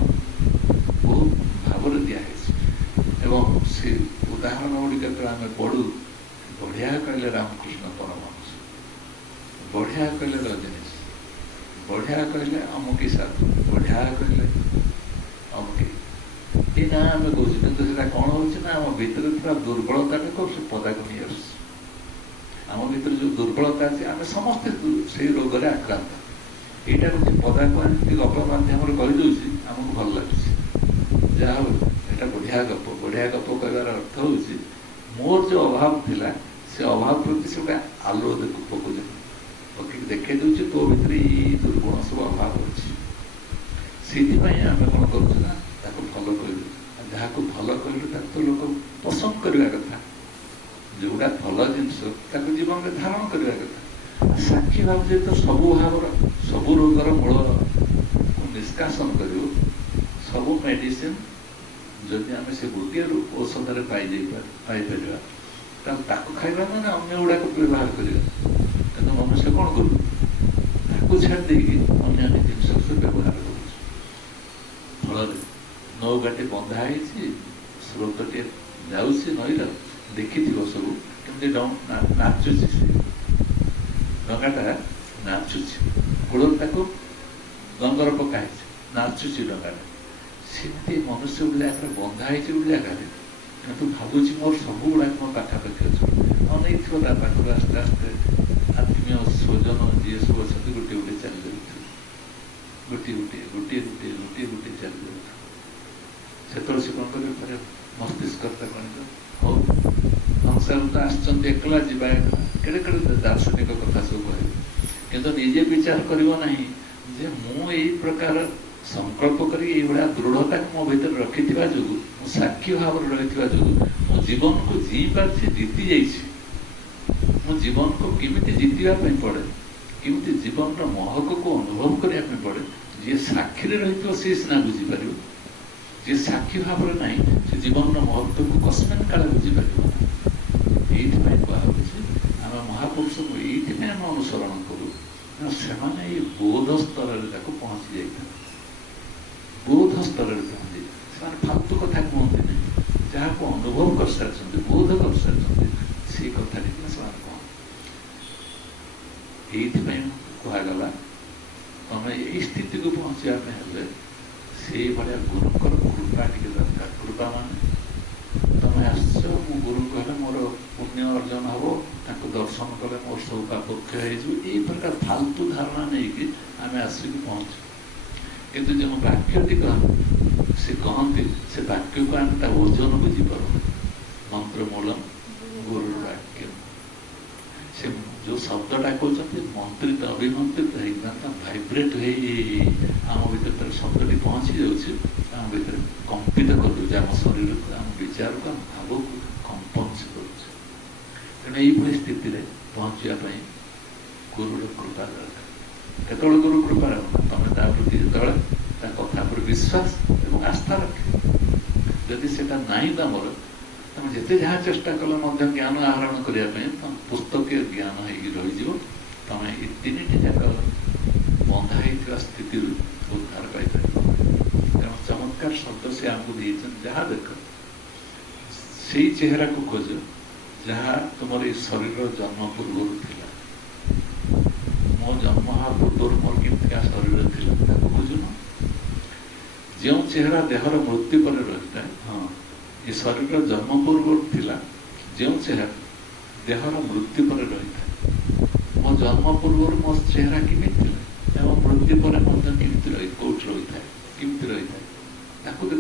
ବହୁତ ଭାବରେ ଦିଆହେଇଛି ଏବଂ ସେ ଉଦାହରଣ ଗୁଡ଼ିକ ଯେତେବେଳେ ଆମେ ପଢ଼ୁ, ବଢ଼ିଆ କହିଲେ ରାମକୃଷ୍ଣ ପରମହଂସ, ବଢ଼ିଆ କହିଲେ ରଜନୀଶ, ବଢ଼ିଆ କହିଲେ ଅମୁକି ସାଧୁ, ବଢ଼ିଆ କହିଲେ ଅମୁକି, ଏଇ ନାଁ ଆମେ କହୁଛୁ, କିନ୍ତୁ ସେଟା କ'ଣ ହେଉଛି ନା ଆମ ଭିତରେ ଥିବା ଦୁର୍ବଳତାଟାକୁ ସେ ପଦାକୁ ନେଇ ଆସୁଛି। ଆମ ଭିତରେ ଯେଉଁ ଦୁର୍ବଳତା ଅଛି, ଆମେ ସମସ୍ତେ ସେଇ ରୋଗରେ ଆକ୍ରାନ୍ତ। ଏଇଟାକୁ ସେ ପଦାକୁ ଆଣିକି ଗପ ମାଧ୍ୟମରେ କହିଦେଉଛି, ଆମକୁ ଭଲ ଲାଗୁଛି, ଯାହା ହଉ ଏଇଟା ବଢ଼ିଆ ଗପ। ବଢ଼ିଆ ଗପ କହିବାର ଅର୍ଥ ହେଉଛି ମୋର ଯେଉଁ ଅଭାବ ଥିଲା ସେ ଅଭାବ ପ୍ରତି ସେ ଗୋଟେ ଆଲୁଅ ପକଉଛନ୍ତି, ପକେଇକି ଦେଖେଇ ଦେଉଛି ତୋ ଭିତରେ ଏଇ ଦୁର୍ଗୁଣ ସବୁ ଅଭାବ ଅଛି। ସେଇଥିପାଇଁ ଆମେ କ'ଣ କରୁଛୁ ନା ତାକୁ ଭଲ କହିଲୁ, ଯାହାକୁ ଭଲ କହିଲୁ ତାକୁ ତ ଲୋକ ପସନ୍ଦ କରିବା କଥା, ଯୋଉଟା ଭଲ ଜିନିଷ ତାକୁ ଜୀବନରେ ଧାରଣ କରିବା କଥା। ସାକ୍ଷୀ ଭାବ ଯେହେତୁ ସବୁ ଭାବର ସବୁ ରୋଗର ମୂଳକୁ ନିଷ୍କାସନ କରିବ, ସବୁ ମେଡିସିନ ଯଦି ଆମେ ସେ ଗୋଟିଏ ଔଷଧରେ ପାଇପାରିବା, ତାହେଲେ ତାକୁ ଖାଇବା ନା ଅନ୍ୟ ଗୁଡ଼ାକ ବ୍ୟବହାର କରିବା। କିନ୍ତୁ ମନୁଷ୍ୟ କ'ଣ କରୁ, ତାକୁ ଛାଡ଼ି ଦେଇକି ଅନ୍ୟାନ୍ୟ ଜିନିଷ ସେ ବ୍ୟବହାର କରୁଛି। ଫଳରେ ନୌକାଟି ବନ୍ଧା ହେଇଛି, ସ୍ରୋତଟିଏ ଯାଉଛି ନଈର, ଦେଖିଥିବ ସବୁ କେମିତି ନାଚୁଛି, ସେ ଡଙ୍ଗାଟା ନାଚୁଛି, କୂଳରେ ତାକୁ ଲଙ୍ଗର ପକା ହେଇଛି, ନାଚୁଛି ଡଙ୍ଗାଟା। ସେମିତି ମନୁଷ୍ୟ ଗୋଟେ ଜାଗାରେ ବନ୍ଧା ହେଇଛି, ଗୋଟେ ଜାଗାରେ, କିନ୍ତୁ ଭାବୁଛି ମୋର ସବୁ ଗୁଡ଼ାକ ମୋ ପାଖାପାଖି ଅଛି, ଅନେଇଥିବ ତା ପାଖରୁ ଆସ୍ତେ ଆସ୍ତେ ଆତ୍ମୀୟ ସ୍ୱଜନ ଯିଏ ସବୁ ଅଛନ୍ତି ଗୋଟିଏ ଗୋଟିଏ ଚାଲି ଯାଉଥିବ, ଗୋଟିଏ ଗୋଟିଏ ଗୋଟିଏ ଗୋଟିଏ ଗୋଟିଏ ଗୋଟିଏ ଚାଲି ଯାଉଥିବ। ସେତେବେଳେ ସେ କ'ଣ କରିବେ, ପରେ ମସ୍ତିଷ୍କତା ଗଣିତ, ହଉ ସଂସାର ତ ଆସିଛନ୍ତି ଏକଲା, ଯିବା ଏକଲା, କେଡ଼େ କେଡ଼େ ଦାର୍ଶନିକ କଥା ସବୁ କହିବେ, କିନ୍ତୁ ନିଜେ ବିଚାର କରିବ ନାହିଁ ଯେ ମୁଁ ଏଇ ପ୍ରକାର ସଂକଳ୍ପ କରି ଏଇଭଳିଆ ଦୃଢ଼ତାକୁ ମୋ ଭିତରେ ରଖିଥିବା ଯୋଗୁଁ, ମୁଁ ସାକ୍ଷୀ ଭାବରେ ରହିଥିବା ଯୋଗୁଁ ମୁଁ ଜୀବନକୁ ଜିଇ ପାରିଛି, ଜିତି ଯାଇଛି। ମୁଁ ଜୀବନକୁ କେମିତି ଜିତିବା ପାଇଁ ପଡ଼େ, କେମିତି ଜୀବନର ମହକକୁ ଅନୁଭବ କରିବା ପାଇଁ ପଡ଼େ, ଯିଏ ସାକ୍ଷୀରେ ରହିଥିବ ସିଏ ସିନା ବୁଝିପାରିବ, ଯିଏ ସାକ୍ଷୀ ଭାବରେ ନାହିଁ ସେ ଜୀବନର ମହତ୍ଵକୁ କସ୍ମିନ୍ କାଳେ ବୁଝିପାରିବ ନା। ଏଇଥିପାଇଁ କୁହାହେଉଛି ଆମେ ମହାପୁରୁଷଙ୍କୁ ଏଇଥିପାଇଁ ଆମେ ଅନୁସରଣ କରୁ, ସେମାନେ ଏଇ ବୋଧ ସ୍ତରରେ ତାକୁ ପହଞ୍ଚି ଯାଇଥାନ୍ତି, ବୋଧ ସ୍ତରରେ ପହଞ୍ଚି, ସେମାନେ ଫାଲତୁ କଥା କୁହନ୍ତି ନାହିଁ, ଯାହାକୁ ଅନୁଭବ କରିସାରିଛନ୍ତି, ବୋଧ କରିସାରିଛନ୍ତି, ସେଇ କଥାଟିକୁ ସେମାନେ କହନ୍ତି। ଏଇଥିପାଇଁ କୁହାଗଲା ତମେ ଏଇ ସ୍ଥିତିକୁ ପହଞ୍ଚିବା ପାଇଁ ହେଲେ ସେଇଭଳିଆ ଗୁରୁଙ୍କର କୃପା ଟିକେ ଦରକାର। କୃପା ମାନେ ତମେ ଆସିଛ, ମୁଁ ଗୁରୁଙ୍କୁ ହେଲେ ମୋର ପୁଣ୍ୟ ଅର୍ଜନ ହବ, ତାଙ୍କୁ ଦର୍ଶନ କଲେ ମୋର ସବୁ ପାପ କ୍ଷୟ ହେଇଯିବ, ଏଇ ପ୍ରକାର ଫାଲତୁ ଧାରଣା ନେଇକି ଆମେ ଆସିକି ପହଞ୍ଚୁ। କିନ୍ତୁ ଯେଉଁ ବାକ୍ୟଟି ସେ କହନ୍ତି, ସେ ବାକ୍ୟକୁ ଆମେ ତା ଓଜନ ବୁଝିପାରୁ। ମନ୍ତ୍ର ମୂଳମ୍ ଗୁରୁ ବାକ୍ୟ, ସେ ଯେଉଁ ଶବ୍ଦଟା କହୁଛନ୍ତି ମନ୍ତ୍ରିତ ଅଭିମନ୍ତ୍ରିତ ହେଇକିନା ତା ଭାଇବ୍ରେଟ୍ ହେଇ ଆମ ଭିତରେ ତାର ଶବ୍ଦଟି ପହଞ୍ଚି ଯାଉଛି, ଆମ ଭିତରେ କମ୍ପିତ କରିଦେଉଛି, ଆମ ଶରୀରକୁ, ଆମ ବିଚାରକୁ, ଆମ ଭାବକୁ କମ୍ପନ ସେ କରୁଛି। ତେଣୁ ଏଇଭଳି ସ୍ଥିତିରେ ପହଞ୍ଚିବା ପାଇଁ ଗୁରୁର କୃପା ଦରକାର। କେତେବେଳେ ଗୁରୁ କୃପା ରଖ, ତମେ ତା ପ୍ରତି ଯେତେବେଳେ ତା କଥା ଉପରେ ବିଶ୍ୱାସ ଏବଂ ଆସ୍ଥା ରଖେ। ଯଦି ସେଟା ନାହିଁ ତମର, ତମେ ଯେତେ ଯାହା ଚେଷ୍ଟା କଲେ ମଧ୍ୟ ଜ୍ଞାନ ଆହରଣ କରିବା ପାଇଁ ତମ ପୁସ୍ତକୀୟ ଜ୍ଞାନ ହେଇକି ରହିଯିବ, ତମେ ଏଇ ତିନିଟି ଯାକ ବନ୍ଧା ହେଇଥିବା ସ୍ଥିତିରୁ ଉଦ୍ଧାର ପାଇପାରିବ। ତେଣୁ प्रकार शब्द से आमको दिए जहाँ देख से चेहरा को खोज जहाँ तुम शरीर जन्म पूर्व थिला मो जन्म हाँ पूर्व मोर केमतिका शरीर थिला खोजुन जो चेहरा देहर मृत्यु पर रही है हाँ ये शरीर जन्म पूर्व थिला जो चेहरा देहर मृत्यु पर रही है मो जन्म पूर्व मो चेहरा केमी एवं मृत्यु पर केमती रही कौट रही है केमती रही है देखुन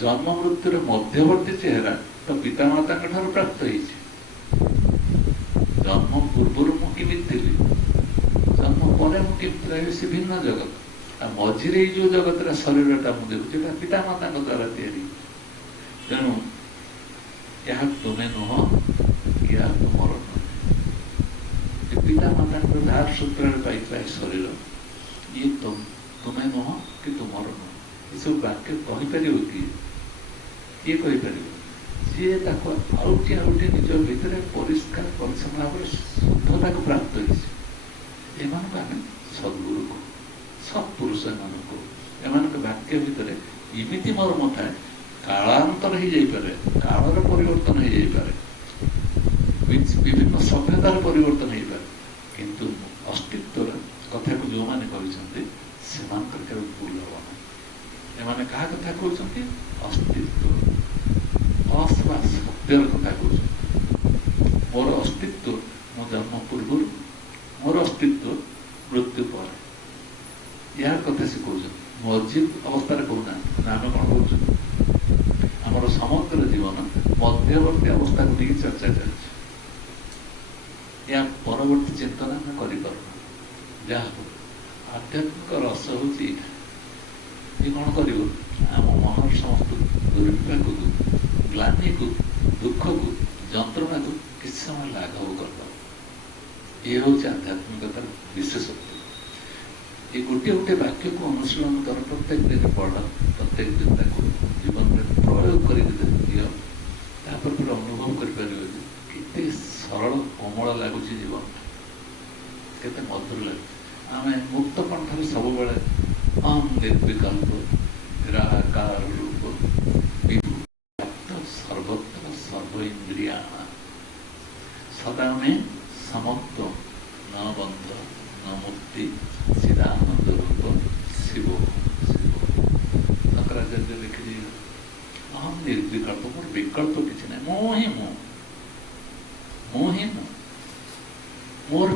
जन्म मृत्युर मध्यवर्ती चेहरा तो पितामाता प्राप्त हो जन्म पूर्व मुझे जन्म पर मुझे रही भिन्न जगत आ मझे जो जगत शरीरटा मुझे देखुचा पितामाता द्वारा तैयारी तेणु यह तुम्हें नुह या तुमर नुह पितामाता धार सूत्र पाई शरीर ये तुम्हें नुह कि तुमर नुह ये सब वाक्य कहीपर किए कहीपर सी आउटे आउटे निज भितर परिष्कार परिच्छन्न भाव शुद्धता को प्राप्त होम सद्गुरु को सत्पुरुष को एम वाक्य भितर इमिति मर्म थाए कालांतर हो जापे कालर परिवर्तन हो जापे विभिन्न सभ्यतार परिवर्तन हो पाए किंतु अस्तित्व कथा को जो मैंने कहते भूल हम एमाने कहा कथा कहते अस्तित्व असवा सत्यर कथा कहते मोर अस्तित्व मो जन्म पूर्व मोर अस्तित्व मृत्यु पर यार कथा से कहते मर्जित अवस्था कहना आम कौन कहते आमर समग्र जीवन मध्यवर्ती अवस्था को लेकिन चर्चा चलती या परवर्ती चिंतना आम कर जहाँ आध्यात्मिक रस हूँ ये कौन कर आम मन समस्त दुर्विपाक को ग्लानि को दुख को जंत्रणा को किस समय लाघव कर ये हूँ आध्यात्मिकतार विशेषत्व ये गोटे गोटे वाक्य को अनुशीलन कर प्रत्येक दिन पढ़ प्रत्येक दिन जीवन में प्रयोग कर फिर अनुभव कर सरल कोमल लगुच जीवन केते मधुर लगे आम मुक्त कंठ सब अहम निर्विकल्प निराकार रूप विभक्त सर्वत्र सर्व इंद्रिया सदा में समत्व न बंध न मुक्ति चिदानंद रूप शिव शिव शंकराचार्य लिखी अहम निर्विकल्प मोर विकल्प किसी ना मो ही मो मोर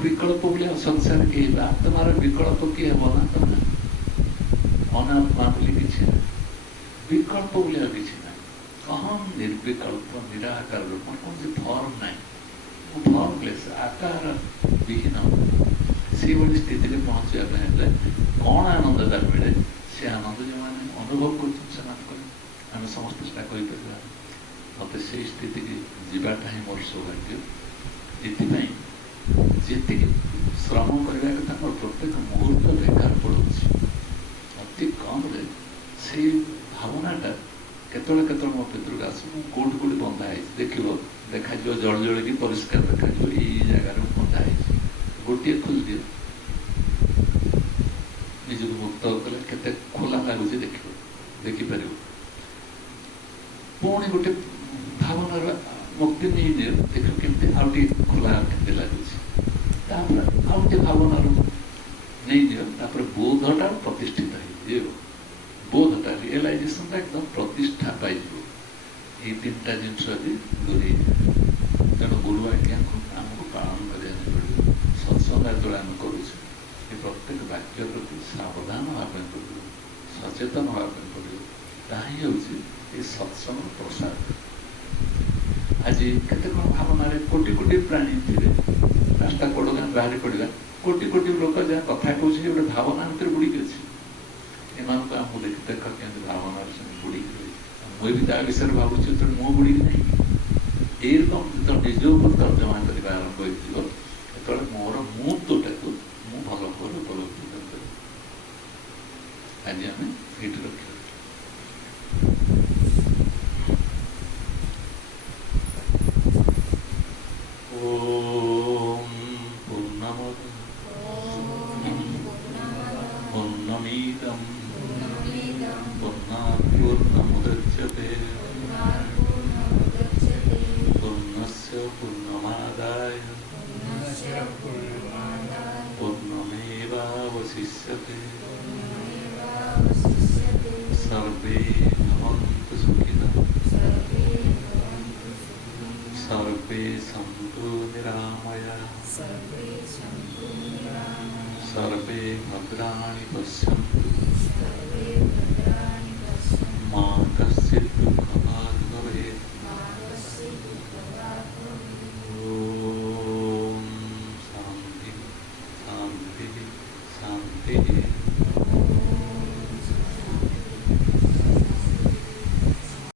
विकल्प बोले संसार के आत्मार विकल्प किए बना तो ना अनात्मा बोले किसी ना विकल्प बोले किसी ना अहम निर्विकल्प निराकार रूप कौन सी फॉर्म ना फॉर्मलेस आकार विहीन से भाई स्थिति में पहुँचे कौन आनंदता मिले से आनंद जो मैंने अनुभव कर समस्त मत से स्थिति की जीवाटा ही मोर सौभाग्य ये जी श्रम करने कथा मोर प्रत्येक मुहूर्त बेकार पड़ो अति कम से भावनाटा केत मो भितर आस कौट कौट बंधा देख देखा जल जल की परिष्कार देखा ये जगार बंधा गोटे खोल दियो निज मुक्त कले केते खोला लगुच देखिपर पुणी गोटे भावनार मुक्ति नहीं दियो देख केमती आउटे खोला के लगुच आउटे भावनार नहीं दियो बोधटा प्रतिष्ठित हो बोधटा रियलाइजेशन एकदम प्रतिष्ठा पाई ये तीन जिनस दूरी तेणु गुरु आज्ञा को आमको पालन करने पड़े सत्संग जो आम करुँ प्रत्येक वाक्य प्रति सावधान हाँपी पड़ो सचेतन हाँपी पड़ो ताही हूँ ये सत्संग प्रसाद आज केते कौन भावना कोटि कोटि प्राणी थे रास्ता कड़ गाँ बाहरी पड़ा कोटि कोटि लोक जहाँ कथा कहे गोटे भावना भितर बुड़ी अच्छे एम आमको देख देख के भावना बुड़ी मुझे भी ता विषय भावुँ तो मो बुड़ी नहीं यकम जो निज तर्जमा करने आरंभ हो मोर मुहूर्तटा को भल भाव उपलब्धि कर आज आम ये रखा ओम पूर्णमद पूर्णमिदं सर्वे सन्तु निरामया सर्वे भद्राणि पश्यन्तु मा कश्चित् दुःखभाग् भवेत् ॐ शान्तिः शान्तिः शान्तिः